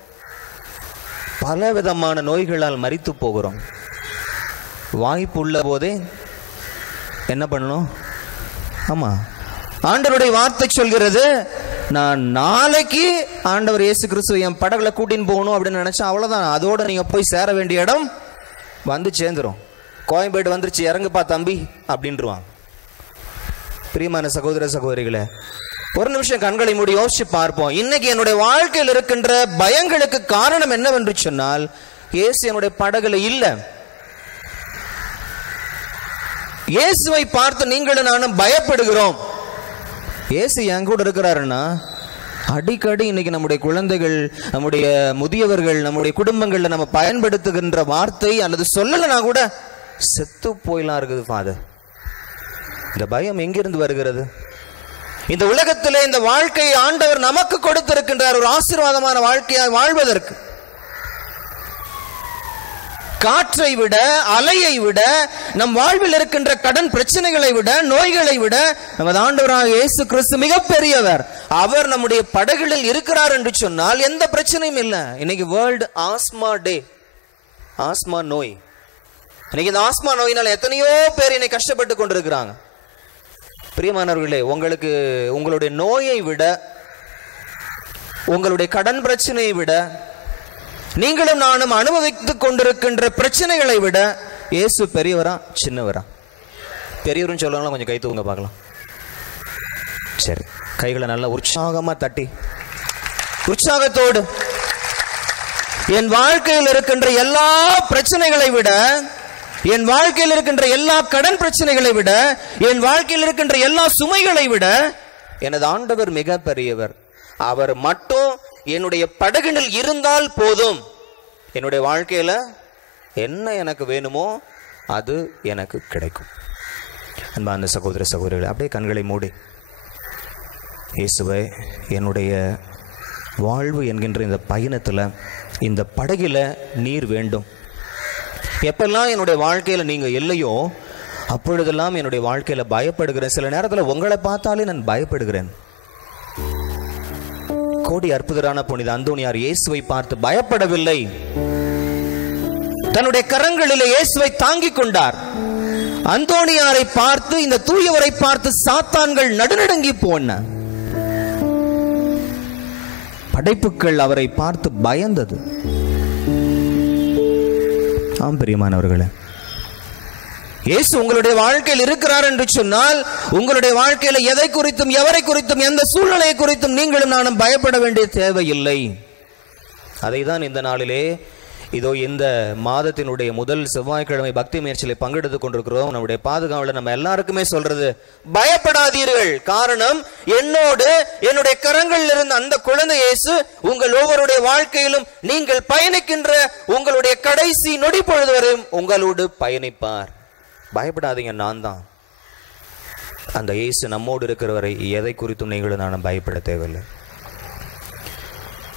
பல விதமான நோய்களால் மரித்து போகிறோம். வாய்ப்பு உள்ள போதே என்ன பண்ணணும்? ஆமாம், ஆண்டவருடைய வார்த்தை சொல்கிறது, நான் நாளைக்கு ஆண்டவர் இயேசு கிறிஸ்துவை என் படகுல கூட்டின்னு போகணும் அப்படின்னு நினைச்சா அவ்வளோதான். அதோட நீங்கள் போய் சேர வேண்டிய இடம் வந்து சேர்ந்துடும். கோயம்பேடு வந்துருச்சு, இறங்குப்பா தம்பி அப்படின்ட்டுருவாங்க. பிரியமான சகோதர சகோதரிகளே, ஒரு நிமிஷம் கண்களை மூடி யோசிச்சு பார்ப்போம். இன்னைக்கு என்னுடைய வாழ்க்கையில் இருக்கின்ற பயங்களுக்கு காரணம் என்னவென்று சொன்னால், இயேசு என்னுடைய படகுல இல்லை. இயேசுவை பார்த்து நீங்களும் நானும் பயப்படுகிறோம். இயேசு என் கூட இருக்கிறாருன்னா அடிக்கடி இன்னைக்கு நம்முடைய குழந்தைகள், நம்முடைய முதியவர்கள், நம்முடைய குடும்பங்கள்ல நம்ம பயன்படுத்துகின்ற வார்த்தை அல்லது சொல்லலைன்னா கூட செத்து போயெல்லாம் இருக்குது ஃபாதர். இந்த பயம் எங்கிருந்து வருகிறது? இந்த உலகத்திலே இந்த வாழ்க்கையை ஆண்டவர் நமக்கு கொடுத்திருக்கின்றார், ஒரு ஆசீர்வாதமான வாழ்க்கையாய் வாழ்வதற்கு. காற்றை விட, அலையை விட, நம் வாழ்வில் இருக்கின்ற கடன் பிரச்சனைகளை விட, நோய்களை விட நமது ஆண்டவராக இயேசு கிறிஸ்து மிகப்பெரியவர். அவர் நம்முடைய படகுகளில் இருக்கிறார் என்று சொன்னால் எந்த பிரச்சனையும் இல்லை. இன்னைக்கு வேர்ல்டு ஆஸ்மா டே, ஆஸ்மா நோய். இன்னைக்கு இந்த ஆஸ்மா நோயினால் எத்தனையோ பேர் இன்னைக்கு கஷ்டப்பட்டு கொண்டிருக்கிறாங்க. பிரியமானவர்களே, உங்களுக்கு உங்களுடைய நோயை விட, உங்களுடைய கடன் பிரச்சனையை விட, நீங்களும் நானும் அனுபவித்துக் கொண்டிருக்கின்ற பிரச்சனைகளை விட இயேசு பெரியவரா சின்னவரா? பெரியவர்னு சொல்லலாம். கொஞ்சம் கை தூங்க பார்க்கலாம். சரி, கைகளை நல்லா உற்சாகமா தட்டி உற்சாகத்தோடு, என் வாழ்க்கையில் இருக்கின்ற எல்லா பிரச்சனைகளை விட, என் வாழ்க்கையில் இருக்கின்ற எல்லா கடன் பிரச்சனைகளை விட, என் வாழ்க்கையில் இருக்கின்ற எல்லா சுமைகளை விட எனது ஆண்டவர் மிக பெரியவர். அவர் மட்டும் என்னுடைய படகினில் இருந்தால் போதும். என்னுடைய வாழ்க்கையில என்ன எனக்கு வேணுமோ அது எனக்கு கிடைக்கும். அன்பான சகோதர சகோதரிகளை, அப்படியே கண்களை மூடி, இயேசுவே, என்னுடைய வாழ்வு என்கின்ற இந்த பயணத்தில், இந்த படகில நீர் வேண்டும். எப்பெல்லாம் என்னுடைய வாழ்க்கையில நீங்க இல்லையோ அப்பொழுதெல்லாம் என்னுடைய வாழ்க்கையில பயப்படுகிறேன். சில நேரத்தில் உங்களை பார்த்தாலே நான் பயப்படுகிறேன். கோடி அற்புதரான புனித அந்தோனியார் இயேசுவை பார்த்து பயப்படவில்லை. தன்னுடைய கரங்களிலே இயேசுவை தாங்கிக் கொண்டார். அந்தோனியாரை பார்த்து, இந்த தூயவரை பார்த்து சாத்தான்கள் நடுநடுங்கி போன. படைப்புகள் அவரை பார்த்து பயந்தது. ஆம் பிரியமானவர்களே, இயேசு உங்களுடைய வாழ்க்கையில் இருக்கிறார் என்று சொன்னால், உங்களுடைய வாழ்க்கையில எதை குறித்தும், எவரை குறித்தும், எந்த சூழ்நிலையை குறித்தும் நீங்களும் நானும் பயப்பட வேண்டிய தேவையில்லை. அதை தான் இந்த நாளிலே, இதோ இந்த மாதத்தினுடைய முதல் செவ்வாய்க்கிழமை பக்தி முயற்சியில பங்கெடுத்துக் கொண்டிருக்கிறோம். நம்முடைய பாதுகாவலர் நம்ம எல்லாருக்குமே சொல்றது, பயப்படாதீர்கள். காரணம், என்னோடு என்னுடைய கரங்களில் இருந்த அந்த குழந்தை இயேசு உங்கள் ஒவ்வொருடைய வாழ்க்கையிலும் நீங்கள் பயணிக்கின்ற உங்களுடைய கடைசி நொடி பொழுது வரையும் உங்களோடு பயணிப்பார். பயப்படாதீங்க, நான் தான். அந்த இயேசு நம்மோடு இருக்கிறவரை எதை குறித்தும் நீங்களும் நானும் பயப்பட தேவையில்லை.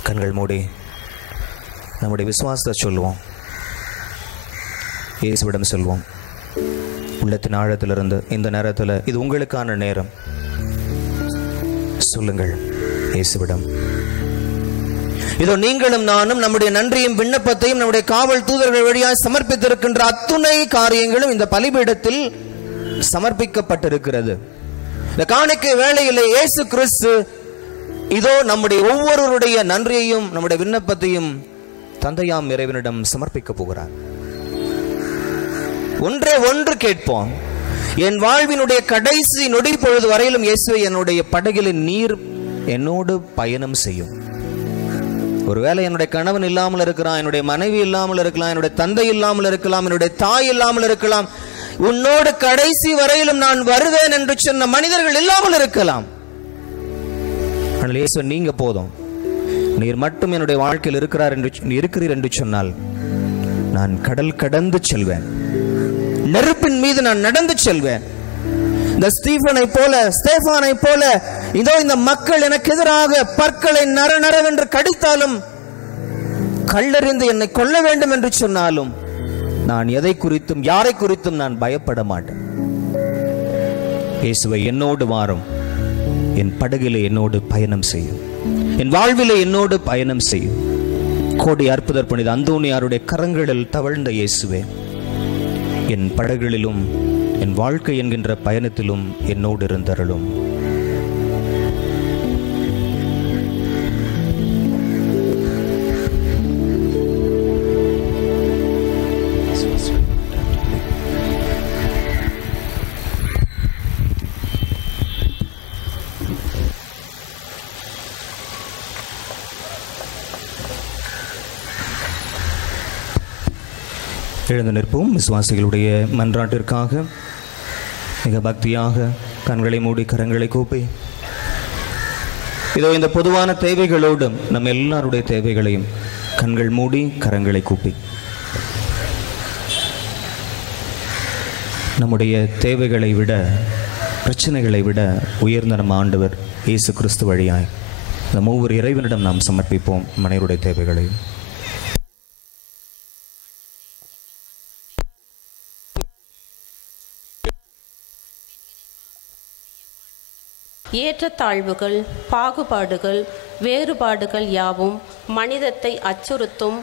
கண்கள் மூடி நம்முடைய விசுவாசத்தை சொல்லுவோம். இயேசுவிடம் சொல்வோம். உள்ளத்தின் ஆழத்திலிருந்து இந்த நேரத்தில் இது உங்களுக்கான நேரம். சொல்லுங்கள் இயேசுவிடம். இதோ நீங்களும் நானும் நம்முடைய நன்றியும் விண்ணப்பத்தையும் நம்முடைய காவல் தூதர்கள் வழியாக சமர்ப்பித்திருக்கின்ற அத்துணை காரியங்களும் இந்த பலிபீடத்தில் சமர்ப்பிக்கப்பட்டிருக்கிறது. இந்த காணிக்கை வேளையிலே இயேசு கிறிஸ்து இதோ நம்முடைய ஒவ்வொருவருடைய நன்றியையும் நம்முடைய விண்ணப்பத்தையும் தந்தையாம் இறைவனிடம் சமர்ப்பிக்க போகிறார். ஒன்றே ஒன்று கேட்போம். என் வாழ்வினுடைய கடைசி நொடி பொழுது வரையிலும் இயேசுவை என்னுடைய படகில் நீர் என்னோடு பயணம் செய்யும். ஒருவேளை என்னுடைய கணவன் இல்லாமல் இருக்கலாம், என்னுடைய மனைவி இல்லாமல் இருக்கலாம், என்னுடைய தந்தை இல்லாமல் இருக்கலாம், என்னுடைய தாய் இல்லாமல் இருக்கலாம், உன்னோடு கடைசி வரையிலும் நான் வருவேன் என்று சொன்ன மனிதர்கள் இல்லாமல் இருக்கலாம். ஆனால் இயேசு நீங்க போதும், நீர் மட்டும் என்னுடைய வாழ்க்கையில் இருக்கிறீர் என்று சொன்னால் நான் கடல் கடந்து செல்வேன், நெருப்பின் மீது நான் நடந்து செல்வேன், இந்த ஸ்தேஃபானை போல இதோ இந்த மக்கள் எனக்கு எதிராக பற்களை நரநரவென்று கடித்தாலும், கல்லறிந்து என்னை கொல்ல வேண்டும் என்று சொன்னாலும், நான் எதை குறித்தும் யாரை குறித்தும் நான் பயப்பட மாட்டேன். இயேசுவை என்னோடு வாரும், என் படகிலே என்னோடு பயணம் செய்யும், என் வாழ்விலே என்னோடு பயணம் செய்யும். கோடி அற்புதர் புனித அந்தோனியாருடைய கரங்களில் தவழ்ந்த இயேசுவே, என் படகுகளிலும் என் வாழ்க்கை என்கின்ற பயணத்திலும் என்னோடு இருந்தருளும். எழுந்து நிற்போம். விசுவாசிகளுடைய மன்றாட்டிற்காக மிக பக்தியாக கண்களை மூடி கரங்களை கூப்பி, இதோ இந்த பொதுவான தேவைகளோடு நம்ம எல்லாருடைய தேவைகளையும் கண்கள் மூடி கரங்களை கூப்பி, நம்முடைய தேவைகளை விட, பிரச்சனைகளை விட உயர்ந்த நம்ம ஆண்டவர் இயேசு கிறிஸ்து வழியாய் நம் ஒவ்வொரு இறைவனிடம் நாம் சமர்ப்பிப்போம் மனிதருடைய தேவைகளையும். ஏற்றத்தாழ்வுகள், பாகுபாடுகள், வேறுபாடுகள் யாவும் மனிதத்தை அச்சுறுத்தும்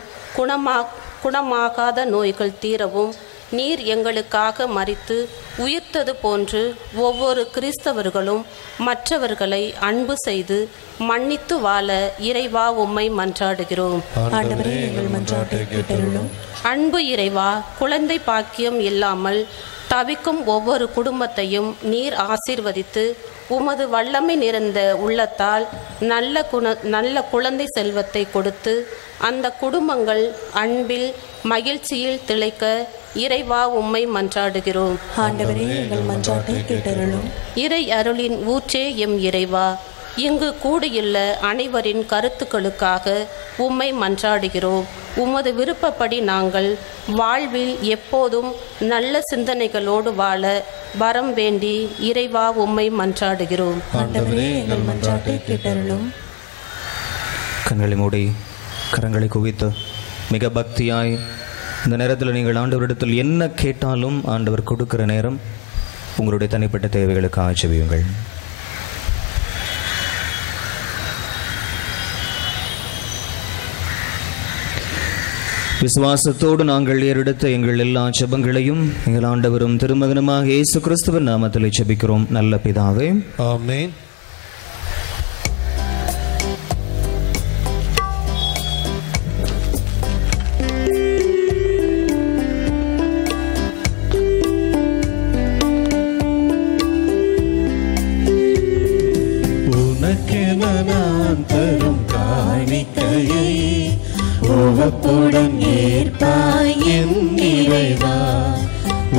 குணமாகாத நோய்கள் தீரவும் நீர் எங்களுக்காக மரித்து உயிர்த்தது போன்று ஒவ்வொரு கிறிஸ்தவர்களும் மற்றவர்களை அன்பு செய்து மன்னித்து வாழ இறைவா உம்மை மன்றாடுகிறோம். அன்பு இறைவா, குழந்தை பாக்கியம் இல்லாமல் தவிக்கும் ஒவ்வொரு குடும்பத்தையும் நீர் ஆசீர்வதித்து உமது வல்லமை நிறைந்த உள்ளத்தால் நல்ல குழந்தை செல்வத்தை கொடுத்து அந்த குடும்பங்கள் அன்பில் மகிழ்ச்சியில் திளைக்க இறைவா உம்மை மன்றாடுகிறோம். இறை அருளின் ஊற்றே எம் இறைவா, இங்கு கூடியுள்ள அனைவரின் கருத்துக்களுக்காக உம்மை மன்றாடுகிறோம். உமது விருப்பப்படி நாங்கள் வாழ்வில் எப்போதும் நல்ல சிந்தனைகளோடு வாழ வரம் வேண்டி இறைவா உம்மை மன்றாடுகிறோம். கண்களை மூடி கரங்களை குவித்து மிக பக்தியாய் இந்த நேரத்தில் நீங்கள் ஆண்டவரிடத்தில் என்ன கேட்டாலும் ஆண்டவர் கொடுக்கிற நேரம் உங்களுடைய தனிப்பட்ட தேவைகளுக்கு ஆட்சேபியுங்கள். விசுவாசத்தோடு நாங்கள் ஏறெடுத்த எங்கள் எல்லா ஜெபங்களையும் எங்கள் ஆண்டவரும் திருமகனுமாக இயேசு கிறிஸ்துவின் நாமத்தில் ஜெபிக்கிறோம் நல்ல பிதாவே, ஆமென். உவப்புடன் ஏற்பாய் என் இறைவா,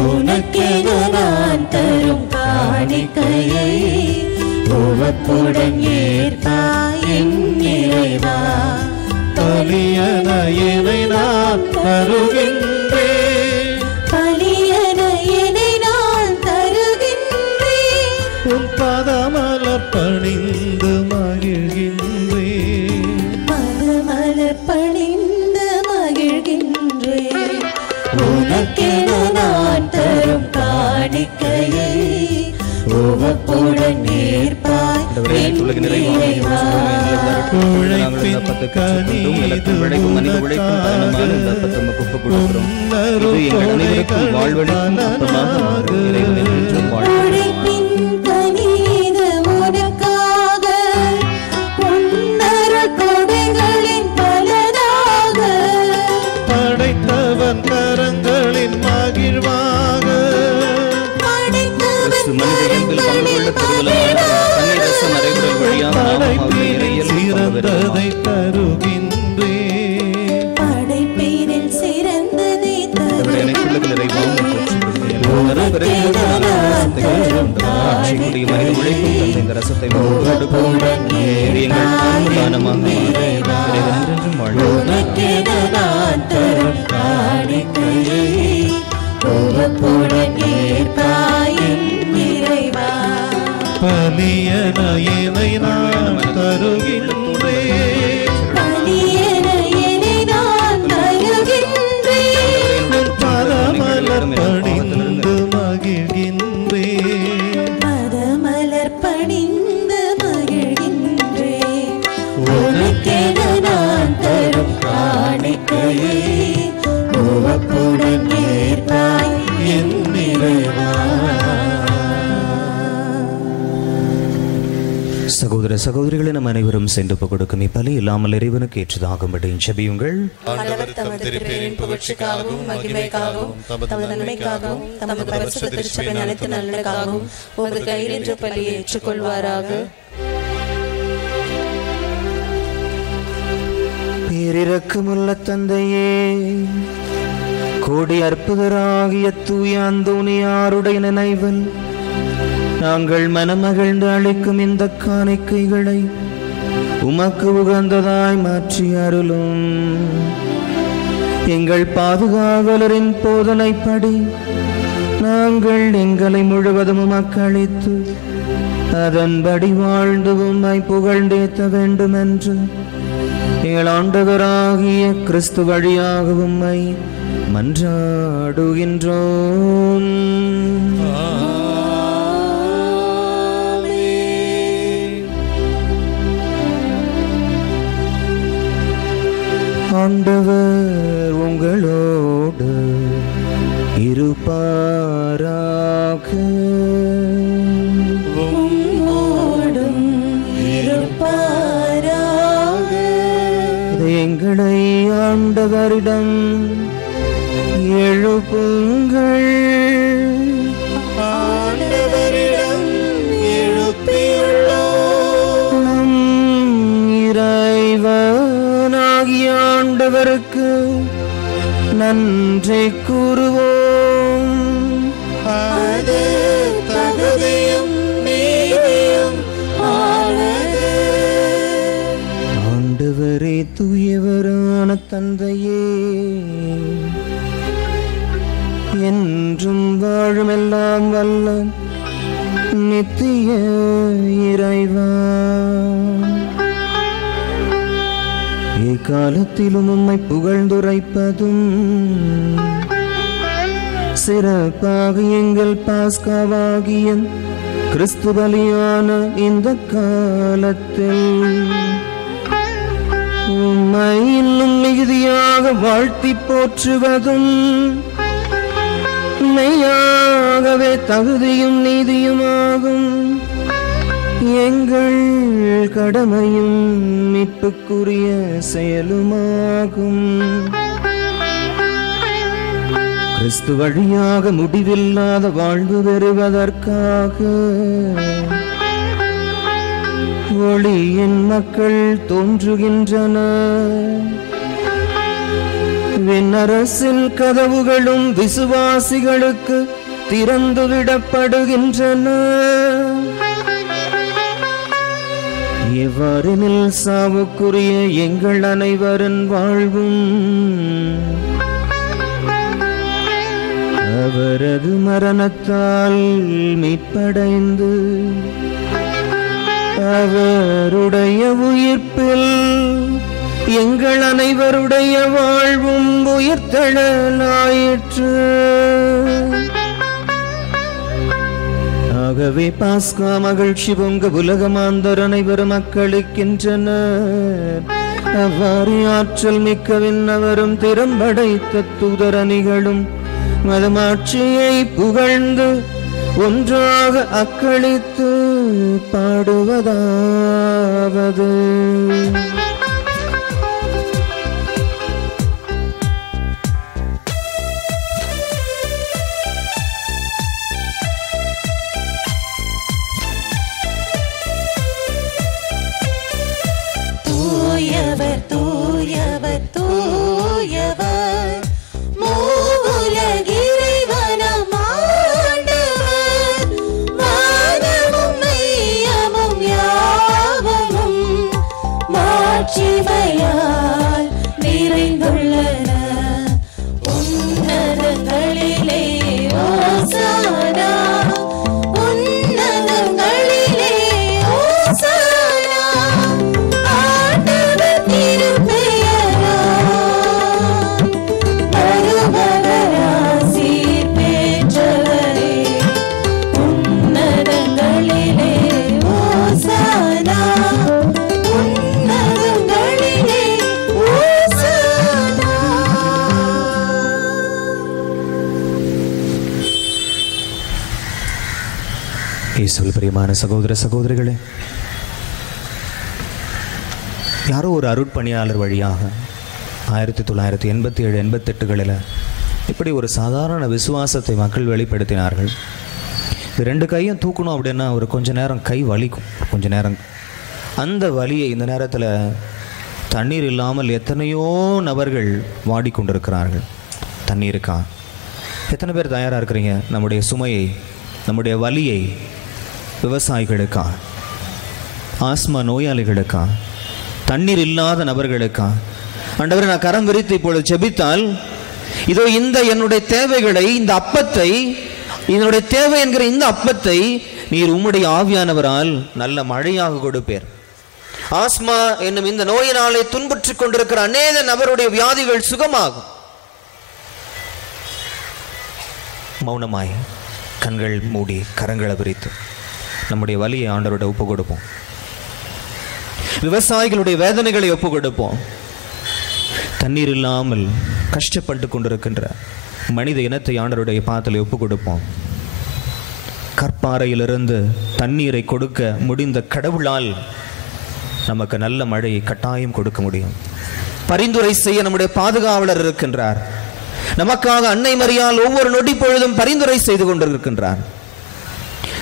உனக்கென நான் தரும் காணிக்கையை உவப்புடன் ஏற்பாய் என் இறைவா. பலியன என்னை நான் தருகின்றேன், பலியன என்னை நான் தருகின்றேன், உன் பதமலர் பணிந்து மகிழ்கின்றேன், பதமலர் பணிந்து மகிழ்கின்றேன். உனக்கென நான் தரும் காணிக்கையை உவப்புடன் ஏற்பாய் என் இறைவா. உழைப்பின் கனிது உனக்காக பொன்னருள் கொடைகளின் பலனாக படைத்தவன் கரங்களின் மகிழ்வாக சிறந்ததை தருகின்றேன், படைப்பேரில் சிறந்ததை காணிக்கையை உவப்புடன் ஏற்பாய் என் இறைவா. சகோதரிகளை நம் அனைவரும் சென்று கொடுக்கும் இப்பலி இல்லாமல் இறைவனுக்கு ஏற்றதாகும்படி ஜெபியுங்கள். ஆண்டவர் தமது திருப்பெயரின் புகழ்ச்சிக்காகவும் மகிமைக்காகவும் தமது நன்மைக்காகவும் தமது பரிசுத்த திருச்சபையின் அனைத்து நலனுக்காகவும் உமது கையில் என்ற பலியை ஏற்றுக்கொள்வாராக. பேரிரக்கமுள்ள தந்தையே, கோடி அற்புதராகிய தூய அந்தோனியாருடைய நினைவில் நாங்கள் மனமகிழ்ந்து அளிக்கும் இந்த காணிக்கைகளை உமக்கு உகந்ததாய் மாற்றி அருளும். எங்கள் பாதுகாவலரின் போதனைப்படி நாங்கள் எங்களை முழுவதும் உமக்கு அளித்து அதன்படி வாழ்ந்து உம்மை புகழ்ந்தேத்த வேண்டும் என்று எங்கள் ஆண்டவராகிய கிறிஸ்து வழியாக உம்மை மன்றாடுகின்றோம். ஆண்டவர் உங்களோடு இருப்பாராக. எங்களை ஆண்டவரிடம் எழுப்புங்கள். ஆண்டவரிடம் எழுப்பியுள்ளோம். நம் இறைவனாகிய ஆண்டவருக்கு நன்றி கூறுவோம். அது தகுதியும் நீதியும் ஆனது. ஆண்டவரே தூயவரான தந்தையே, என்றும் வாழுமெல்லாம் வல்ல நித்திய இறைவா, எக்காலத்திலும் உம்மை புகழ்ந்துரைப்பதும் சிறப்பாக எங்கள் பாஸ்காவாகிய கிறிஸ்து பலியான இந்த காலத்தில் உம்மை இன்னும் மிகுதியாக வாழ்த்தி போற்றுவதும் மெய்யாகவே தகுதியும் நீதியுமாகும். எங்கள் கடமையும் மீட்புக்குரிய செயலுமாகும். கிறிஸ்து வழியாக முடிவில்லாத வாழ்வு பெறுவதற்காக ஒளியின் மக்கள் தோன்றுகின்றனர். விண்ணரசில் கதவுகளும் விசுவாசிகளுக்கு திறந்துவிடப்படுகின்றன. எவ்வாறெனில் சாவுக்குரிய எங்கள் அனைவரின் வாழ்வும் அவரது மரணத்தால் மீட்படைந்து அவருடைய உயிர்ப்பில் எங்கள் அனைவருடைய வாழ்வும் உயிர்த்தெழலாயிற்று. ஆகவே பாஸ்கா மகிழ்ச்சி பொங்க உலகமாந்தர் அனைவரும் மக்களுக்கின்றனர். அவ்வாறு ஆற்றல் மிக்க விண்ணவரும் திறம்படைத்த தூதரணிகளும் மதமாட்சியை புகழ்ந்து ஒன்றாக அக்களித்து பாடுவதாவது. தூயவர் தூயவர் தூயவர் மூவுலக இறைவனாம் ஆண்டவர். வானமும் மையமும் யாவும் மாட்சிமையால் நிறைந்துள்ளன. உன்னதங்களிலே ஓசானா, உன்னதங்களிலே ஓசானா. ஆண்டவர் திருப்பெயரால் வருபவராசீர் பெற்றவரே. உன்னதங்களிலே ஓசானா, உன்னதங்களிலே ஓசானா. இயேசுவில் பிரியமான சகோதர சகோதரிகளே, யாரோ ஒரு அருட்பணியாளர் வழியாக 1987 88களில் இப்படி ஒரு சாதாரண விசுவாசத்தை மக்கள் வெளிப்படுத்தினார்கள். இது 2 கையும் தூக்கணும் அப்படின்னா ஒரு கொஞ்ச நேரம் கை வலிக்கும். கொஞ்ச நேரம் அந்த வலியை இந்த நேரத்தில் தண்ணீர் இல்லாமல் எத்தனையோ நபர்கள் வாடிக்கொண்டிருக்கிறார்கள். தண்ணீருக்கா எத்தனை பேர் தயாராக இருக்கிறீங்க? நம்முடைய சுமையை, நம்முடைய வலியை விவசாயிகளுக்கா, ஆஸ்மா நோயாளிகளுக்கா, தண்ணீர் இல்லாத நபர்களுக்கா ஆண்டவரே நான் கரம் விரித்து இப்பொழுது ஜெபித்தால் இதோ இந்த என்னுடைய தேவைகளை, இந்த அப்பத்தை, என்னுடைய தேவை என்கிற இந்த அப்பத்தை நீர் உம்முடைய ஆவியானவரால் நல்ல மழையாக கொடுப்பேர். ஆஸ்மா என்னும் இந்த நோயினாலே துன்புற்றுக் கொண்டிருக்கிற அநேக நபருடைய வியாதிகள் சுகமாகும். மௌனமாய் கண்கள் மூடி கரங்களை விரித்து நம்முடைய வலியை ஆண்டவரோட ஒப்பு கொடுப்போம். விவசாயிகளுடைய வேதனைகளை ஒப்பு கொடுப்போம். தண்ணீர் இல்லாமல் கஷ்டப்பட்டு கொண்டிருக்கின்ற மனித இனத்தை ஆண்டவருடைய பாதத்தில் ஒப்பு கொடுப்போம். கற்பாறையிலிருந்து தண்ணீரை கொடுக்க முடிந்த கடவுளால் நமக்கு நல்ல மழையை கட்டாயம் கொடுக்க முடியும். பரிந்துரை செய்ய நம்முடைய பாதுகாவலர் இருக்கின்றார். நமக்காக அன்னை மரியாள் ஒவ்வொரு நொடி பொழுதும் பரிந்துரை செய்து கொண்டிருக்கின்றார்.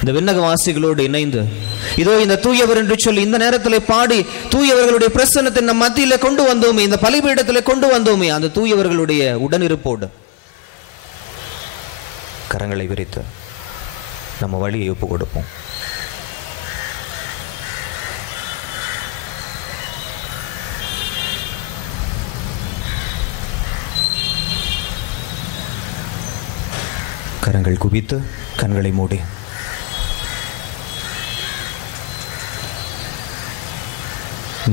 இந்த விண்ணகவாசிகளோடு இணைந்து இதோ இந்த தூயவர் என்று சொல்லி இந்த நேரத்தில் பாடி தூயவர்களுடைய பிரசன்னத்தை நம் மத்தியில் கொண்டு வந்தோமே, இந்த பலிபீடத்தில் கொண்டு வந்தோமே, அந்த தூயவர்களுடைய உடனிருப்போடு கரங்களை விரித்து நம்ம வழியை ஒப்பு கொடுப்போம். கரங்கள் குவித்து கண்களை மூடி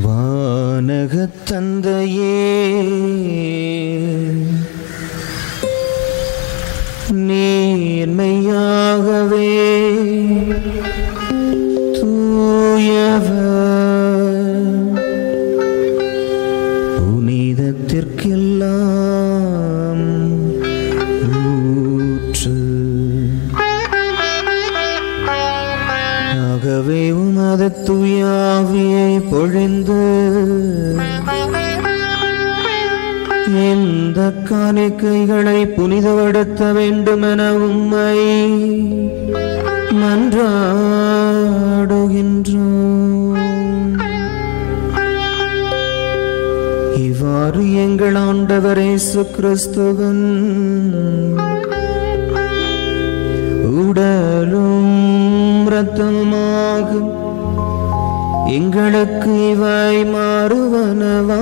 வானகத் தந்தையே நேர்மையாகவே தூயவர் புனிதத்திற்கெல்லாம் ஊற்று. ஆகவே உமது தூய ஆவியை பொழிந்து இந்த காணிக்கைகளை புனிதப்படுத்த வேண்டுமென உம்மை மன்றாடுகின்றோம். இவ்வாறு எங்கள் ஆண்டவர் இயேசு கிறிஸ்துவின் உடலும் இரத்தமாகும் எங்களுக்கு இவை மாறுவனவாக.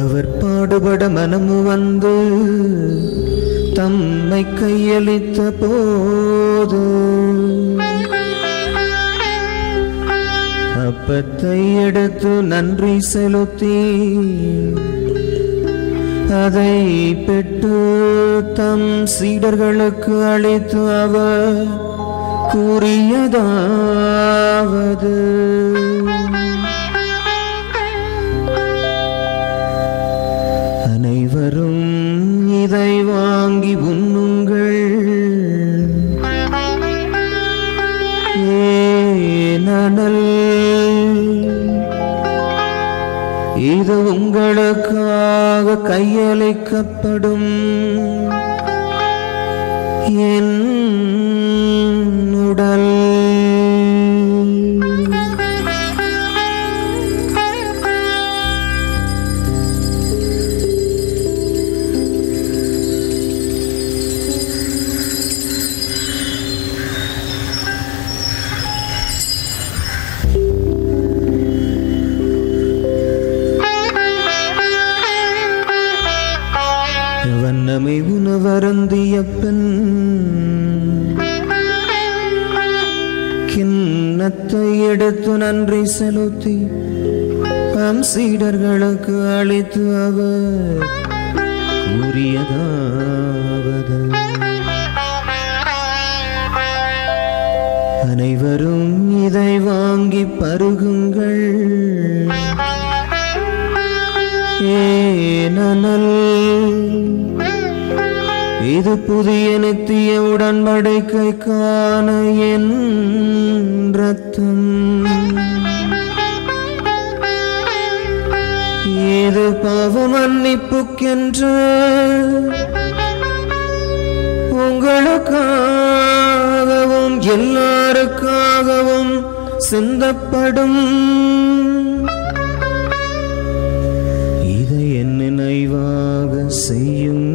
அவர் பாடுபட மனமு வந்து தம்மை கையளித்த போது அப்பத்தை எடுத்து நன்றி செலுத்தி அதை பெற்று தம் சீடர்களுக்கு அளித்து அவர் கூறியதாவது அனைவரும் இதை வாங்கி உண்ணுங்கள், ஏனெனில் இது உங்களுக்காக கையளிக்கப்படும் என் உடல். வண்ணமை உணவருந்திய பின் கிண்ணத்தை எடுத்து நன்றி செலுத்தி தம் சீடர்களுக்கு அளித்து அவர் கூறியதாவது அனைவரும் இதை வாங்கி பருகுங்கள், ஏனெனில் இது புதிய நித்திய உடன்படிக்கைக்கான என் இரத்தம். இது பாவ மன்னிப்புக்கென்று உங்களுக்காகவும் எல்லாருக்காகவும் சிந்தப்படும். இதை என் நினைவாக செய்யுங்கள்.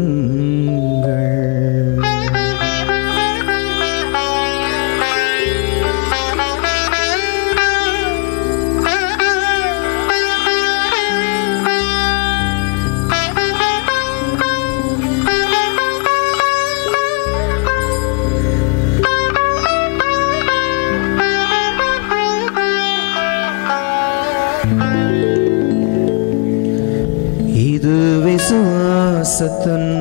விசுவாசத்தின்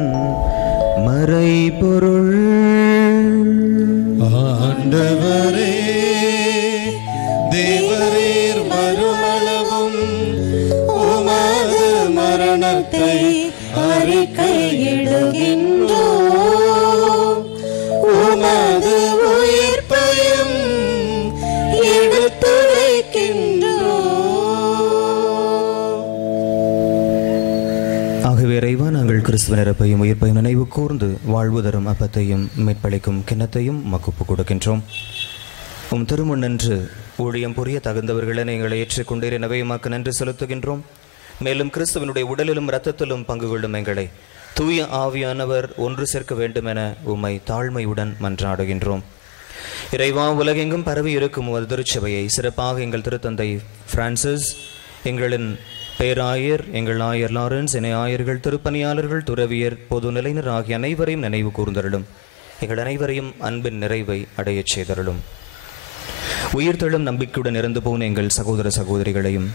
மறைபொருள். ஆண்டவரே, தேவரீர் மறுமளவும் உமது மரணத்தை அறிக்கையிடுகின்றோம், உமது உயிர்ப்பையும் எடுத்துரைக்கின்றோம். ஆகவே இறைவா, நாங்கள் கிறிஸ்துவ இறப்பையும் உயிர்ப்பையும் நினைவு கூர்ந்து வாழ்வு தரும் அப்பத்தையும் மீட்பளிக்கும் கிண்ணத்தையும் மக்குப்பு கொடுக்கின்றோம். உம் திருமுன்னன்று ஊழியம் புரிய தகுந்தவர்களை எங்களை ஏற்றுக்கொண்டீர், எனவே உமக்கு நன்றி செலுத்துகின்றோம். மேலும் கிறிஸ்துவனுடைய உடலிலும் இரத்தத்திலும் பங்கு கொள்ளும் எங்களை தூய ஆவியானவர் ஒன்று சேர்க்க வேண்டும் என உம்மை தாழ்மையுடன் மன்றாடுகின்றோம். இறைவா, உலகெங்கும் பரவி இருக்கும் ஒரு திருச்சபையை சிறப்பாக எங்கள் திருத்தந்தை பிரான்சிஸ், எங்களின் பேராயர், எங்கள் ஆயர் லாரன்ஸ், இணை ஆயர்கள், திருப்பணியாளர்கள், துறவியர், பொது நிலையினர் ஆகிய அனைவரையும் நினைவு கூர்ந்தருளும். எங்கள் அனைவரையும் அன்பின் நிறைவை அடையச் செய்தருளும். உயிர்த்தெழும் நம்பிக்கையுடன் இறந்து போன எங்கள் சகோதர சகோதரிகளையும்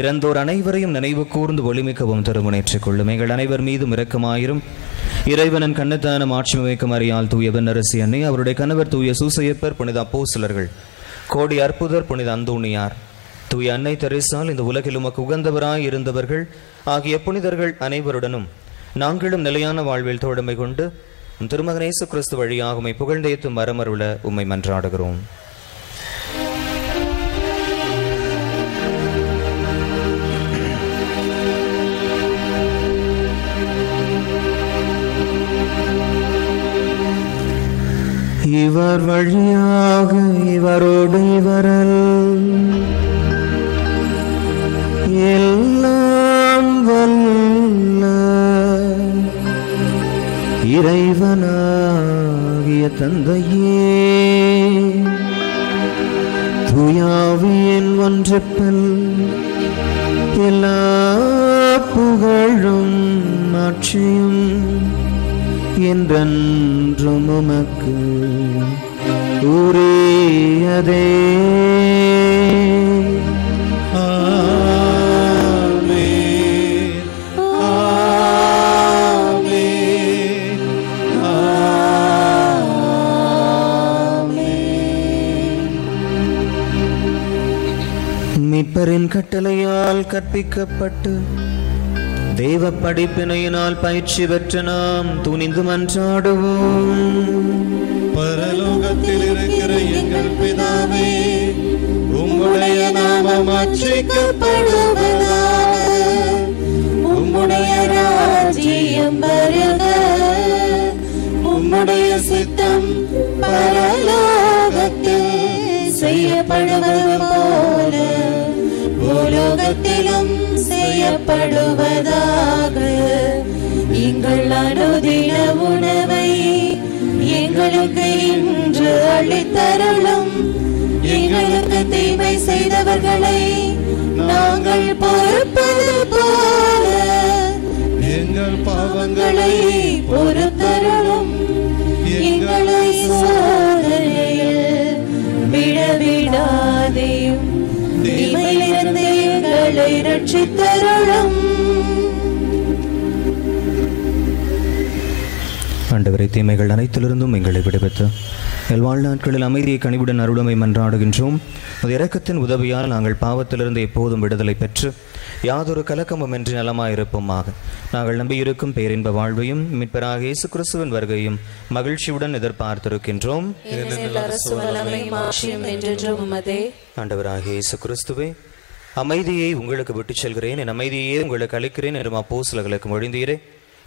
இறந்தோர் அனைவரையும் நினைவு கூர்ந்து ஒளிமிக்கவும் திருமுனேற்றுக் கொள்ளும். எங்கள் அனைவர் மீதும் இரக்கமாயிரும். இறைவனின் கண்ணத்தான ஆட்சி வைக்கும் அறியால் தூய வெண்ணரசி அன்னை, அவருடைய கணவர் தூய சூசையப்பர், புனித அப்போஸ்தலர்கள், கோடி அற்புதர், புனித அந்தோணியார், தூய அன்னை தெரேசால், இந்த உலகில் உமக்கு உகந்தவராய் இருந்தவர்கள் ஆகிய புனிதர்கள் அனைவருடனும் நாங்களும் நிலையான வாழ்வில் தோழமை கொண்டு திருமகன் இயேசு கிறிஸ்து வழியாக உம்மை புகழ்ந்தேத்தும் வரமருள உம்மை மன்றாடுகிறோம். இவர் வழியாக இவரோடு இவரல் எல்லாம் வல்ல இறைவனாகிய தந்தையே, தூயாவியின் ஒன்றிப்பில் எல்லா புகழும் ஆட்சியும் என்றென்றும் உமக்கு உரியதே. மீட்பரின் கட்டளையால் கற்பிக்கப்பட்டு தேவ படிப்பினையினால் பயிற்சி பெற்ற நாம் துணிந்து மன்றாடுவோம். பரலோகத்தில் இருக்கிற எங்கள் பிதாவே, உம்முடைய நாமம் அர்ச்சிக்கப்படுவதாக, உம்முடைய ராஜ்யம் வருக, உம்முடைய சித்தம் பரலோகத்தில் செய்யப்படுவது போல பூலோகத்திலும் செய்யப்படுவதாக. எங்கள் அனுதின உணவை எங்களுக்கு இன்று அளித்தருளும். எங்களுக்கு தீமை செய்தவர்களை நாங்கள் பொறுப்பது போல எங்கள் பாவங்களை பொறுத்தருளும். எங்களை சோதனையில் விடவிடாதேயும், தீமையிலிருந்து எங்களை ரட்சித்தருளும். ஆண்டவரை, தீமைகள் அனைத்திலிருந்தும் எங்களை விடுவித்து எங்கள் வாழ்நாட்களில் அமைதியை கனிவுடன் அருளுமை மன்றாடுகின்றோம். அது இரக்கத்தின் உதவியால் நாங்கள் பாவத்திலிருந்து எப்போதும் விடுதலை பெற்று யாதொரு கலக்கமும் இன்றி நலமாயிருப்போமாக. நாங்கள் நம்பியிருக்கும் பேரின்ப வாழ்வையும் மீட்பராக இயேசு கிறிஸ்துவின் வருகையும் மகிழ்ச்சியுடன் எதிர்பார்த்திருக்கின்றோம். ஆண்டவராக இயேசு கிறிஸ்துவே, அமைதியை உங்களுக்கு விட்டுச் செல்கிறேன், என் அமைதியை உங்களுக்கு அளிக்கிறேன் என்று அப்போஸ்தலர்களுக்கு மொழிந்தீரே.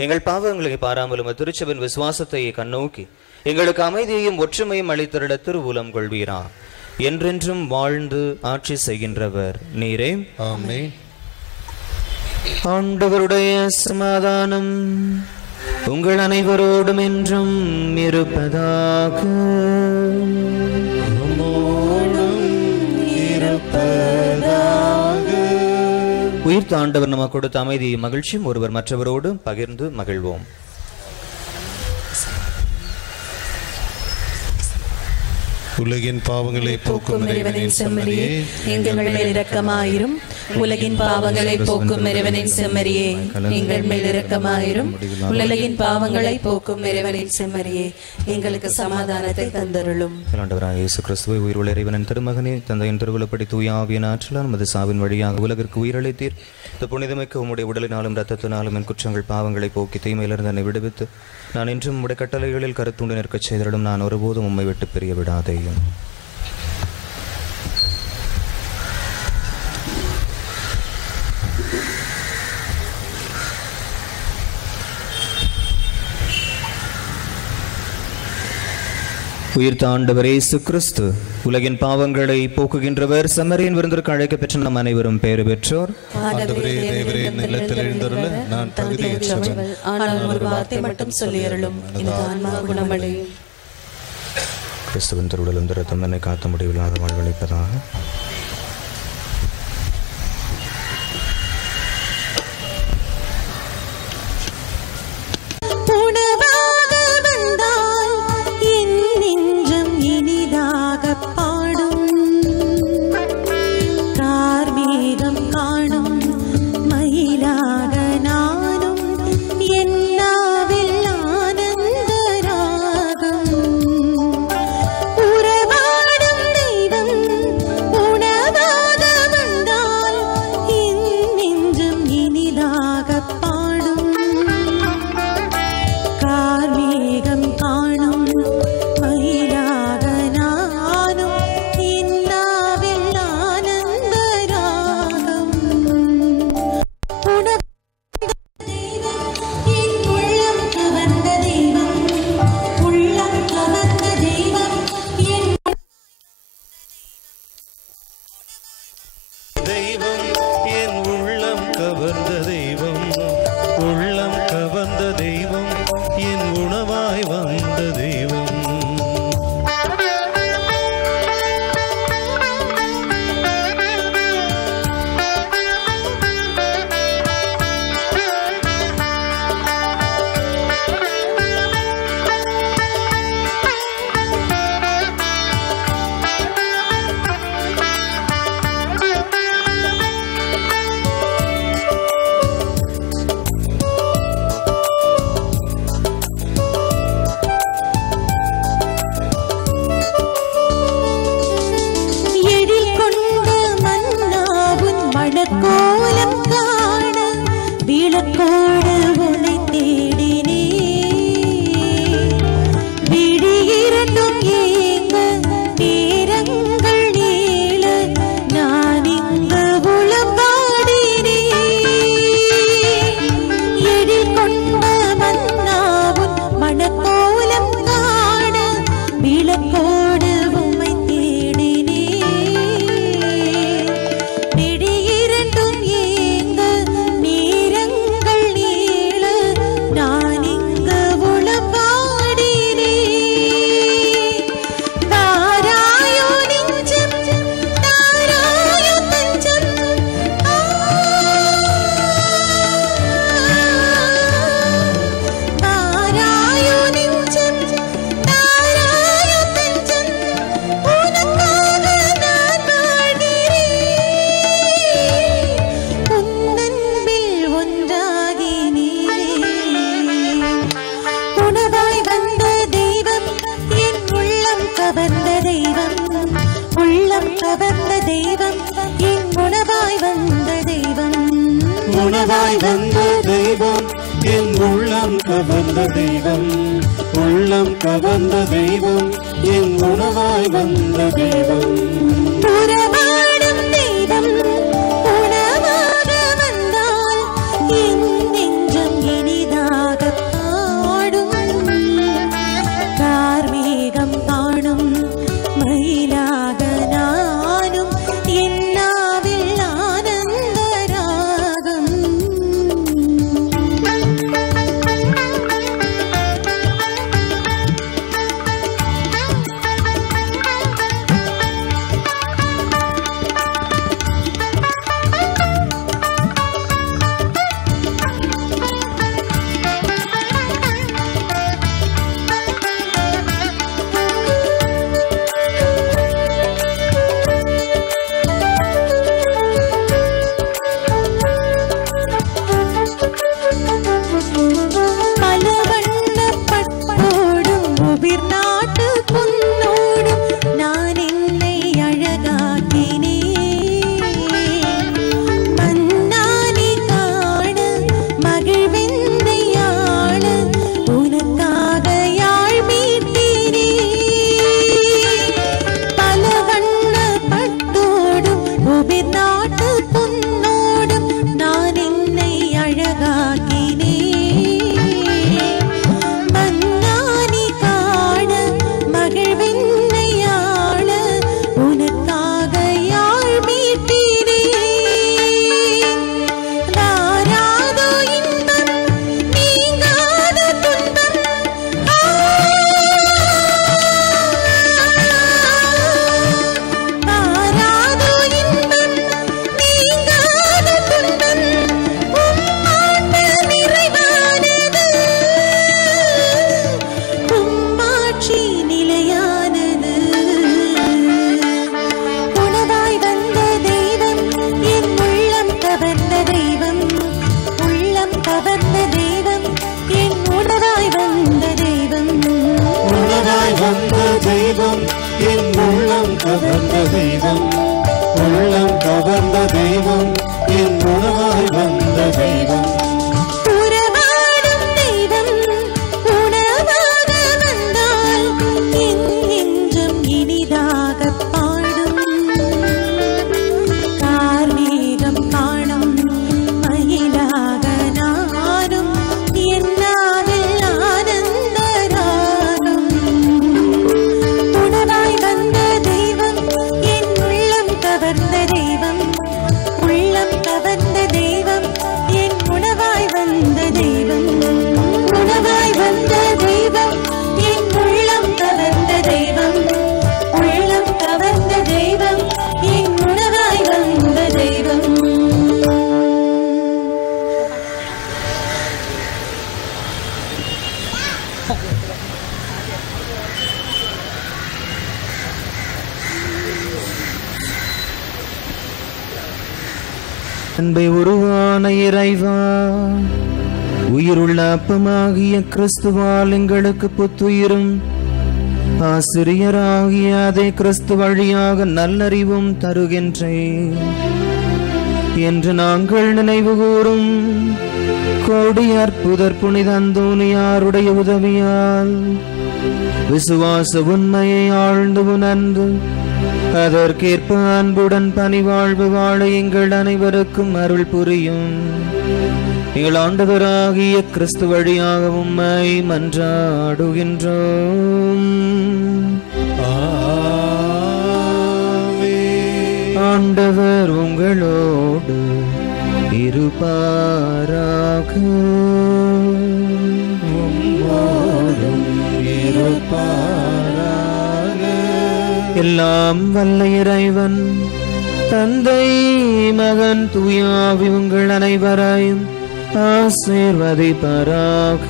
எங்கள் பாவங்களை பாராமலும் திருச்சபையின் விசுவாசத்தை கண்ணோக்கி எங்களுக்கு அமைதியையும் ஒற்றுமையும் அளித்தருள திருவுலம் கொள்வீரா. என்றென்றும் வாழ்ந்து ஆட்சி செய்கின்றவர் நீரே. ஆமென். ஆண்டவருடைய சமாதானம் உங்கள் அனைவரோடும் என்றும் இருப்பதாக. உயிர்த்த ஆண்டவர் நமக்கு கொடுத்த அமைதியை மகிழ்ச்சியும் ஒருவர் மற்றவரோடு பகிர்ந்து மகிழ்வோம். உலகின் பாவங்களை போக்கும் இறைவனின் செம்மறியே, எங்கள் மேல் இரக்கமாயிரும். உலகின் பாவங்களை போக்கும் இறைவனின் செம்மறியே, எங்கள் மேல் இரக்கமாயிரும். உலகின் பாவங்களை போக்கும் இறைவனின் செம்மறியே, எங்களுக்கு சமாதானத்தை தந்தருளும். ஆண்டவராக இயேசு கிறிஸ்துவை உயிருள்ள இறைவனின் திருமகனே, தந்தையின் திருவுளப்படி தூய ஆவியின் ஆற்றலால் நமது சாவின் வழியாக உலகிற்கு உயிரளித்தீர். இந்த புனிதமிக்க உம்முடைய உடலினாலும் இரத்தத்தினாலும் என் குற்றங்கள் பாவங்களை போக்கி தீமையிலிருந்து என்னை விடுவித்து நான் இன்றும் உம்முடைய கட்டளைகளில் கருத்துண்டு நிற்கச் செய்தலும் நான் ஒருபோதும் உம்மை விட்டு பிரிய விடாதேயும். உயிர்த்த ஆண்டவர் இயேசு கிறிஸ்து உலகின் பாவங்களை போக்குகின்றவர், சமரியின் விருந்திற்கு அழைக்கப்பெற்ற நம் அனைவரும் பேறு பெற்றோர். நான் தகுதியற்றவன், ஆனால் ஒரு வார்த்தை மட்டும் சொல்லியருளும், எனது ஆன்மா குணமடையும். கிறிஸ்துவின் திருவுடலும் இரத்தம் என்னை காத்த முடிவில்லாத வாழ்வளிப்பதாக. கவர்ந்த தெய்வம், என் உணவாய் வந்த தெய்வம். உணவாய் வந்த தெய்வம் என் உள்ளம் கவர்ந்த தெய்வம் உள்ளம் கவர்ந்த தெய்வம் என் உணவாய் வந்த தெய்வம் உறவாடும் தெய்வம் உணவாக வந்தால் என் நெஞ்சம் இனிதாக பாடும் கார்மேகம் காணும் மயிலாக நானும் என் நாவில் ஆனந்த ராகம் அன்பை உருவான இறைவா, உயிருள்ள அப்பமாகிய கிறிஸ்துவால் எங்களுக்கு புத்துயிரும் ஆசிரியராகிய அதே கிறிஸ்து வழியாக நல்லறிவும் தருகின்றேன் என்று நாங்கள் நினைவு கூறும் கோடி அற்புதர் புனித அந்தோனியாருடைய உதவியால் விசுவாச உண்மையை ஆழ்ந்து உணர்ந்து அதற்கேற்ப அன்புடன் பணிவாழ்வு வாழ எங்கள் அனைவருக்கும் அருள் புரியும். எங்கள் ஆண்டவராகிய கிறிஸ்து வழியாக உம்மை மன்றாடுகின்றோம். ஆண்டவர் உங்களோடு இருப்பாராக. எல்லாம் வல்ல இறைவன் தந்தை மகன் தூயாவி உங்கள் அனைவரையும் ஆசீர்வதிப்பாராக.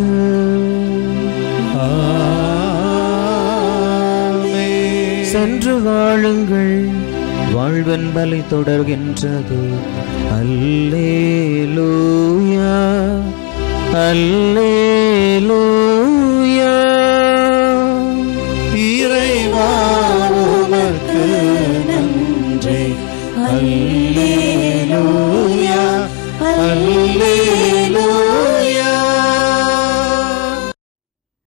சென்று வாழுங்கள், வாழ்வன் பலி தொடர்கின்றது. அல்லேலூயா அல்லேலூயா. இறைவா உமக்கு நன்றி. அல்லேலூயா.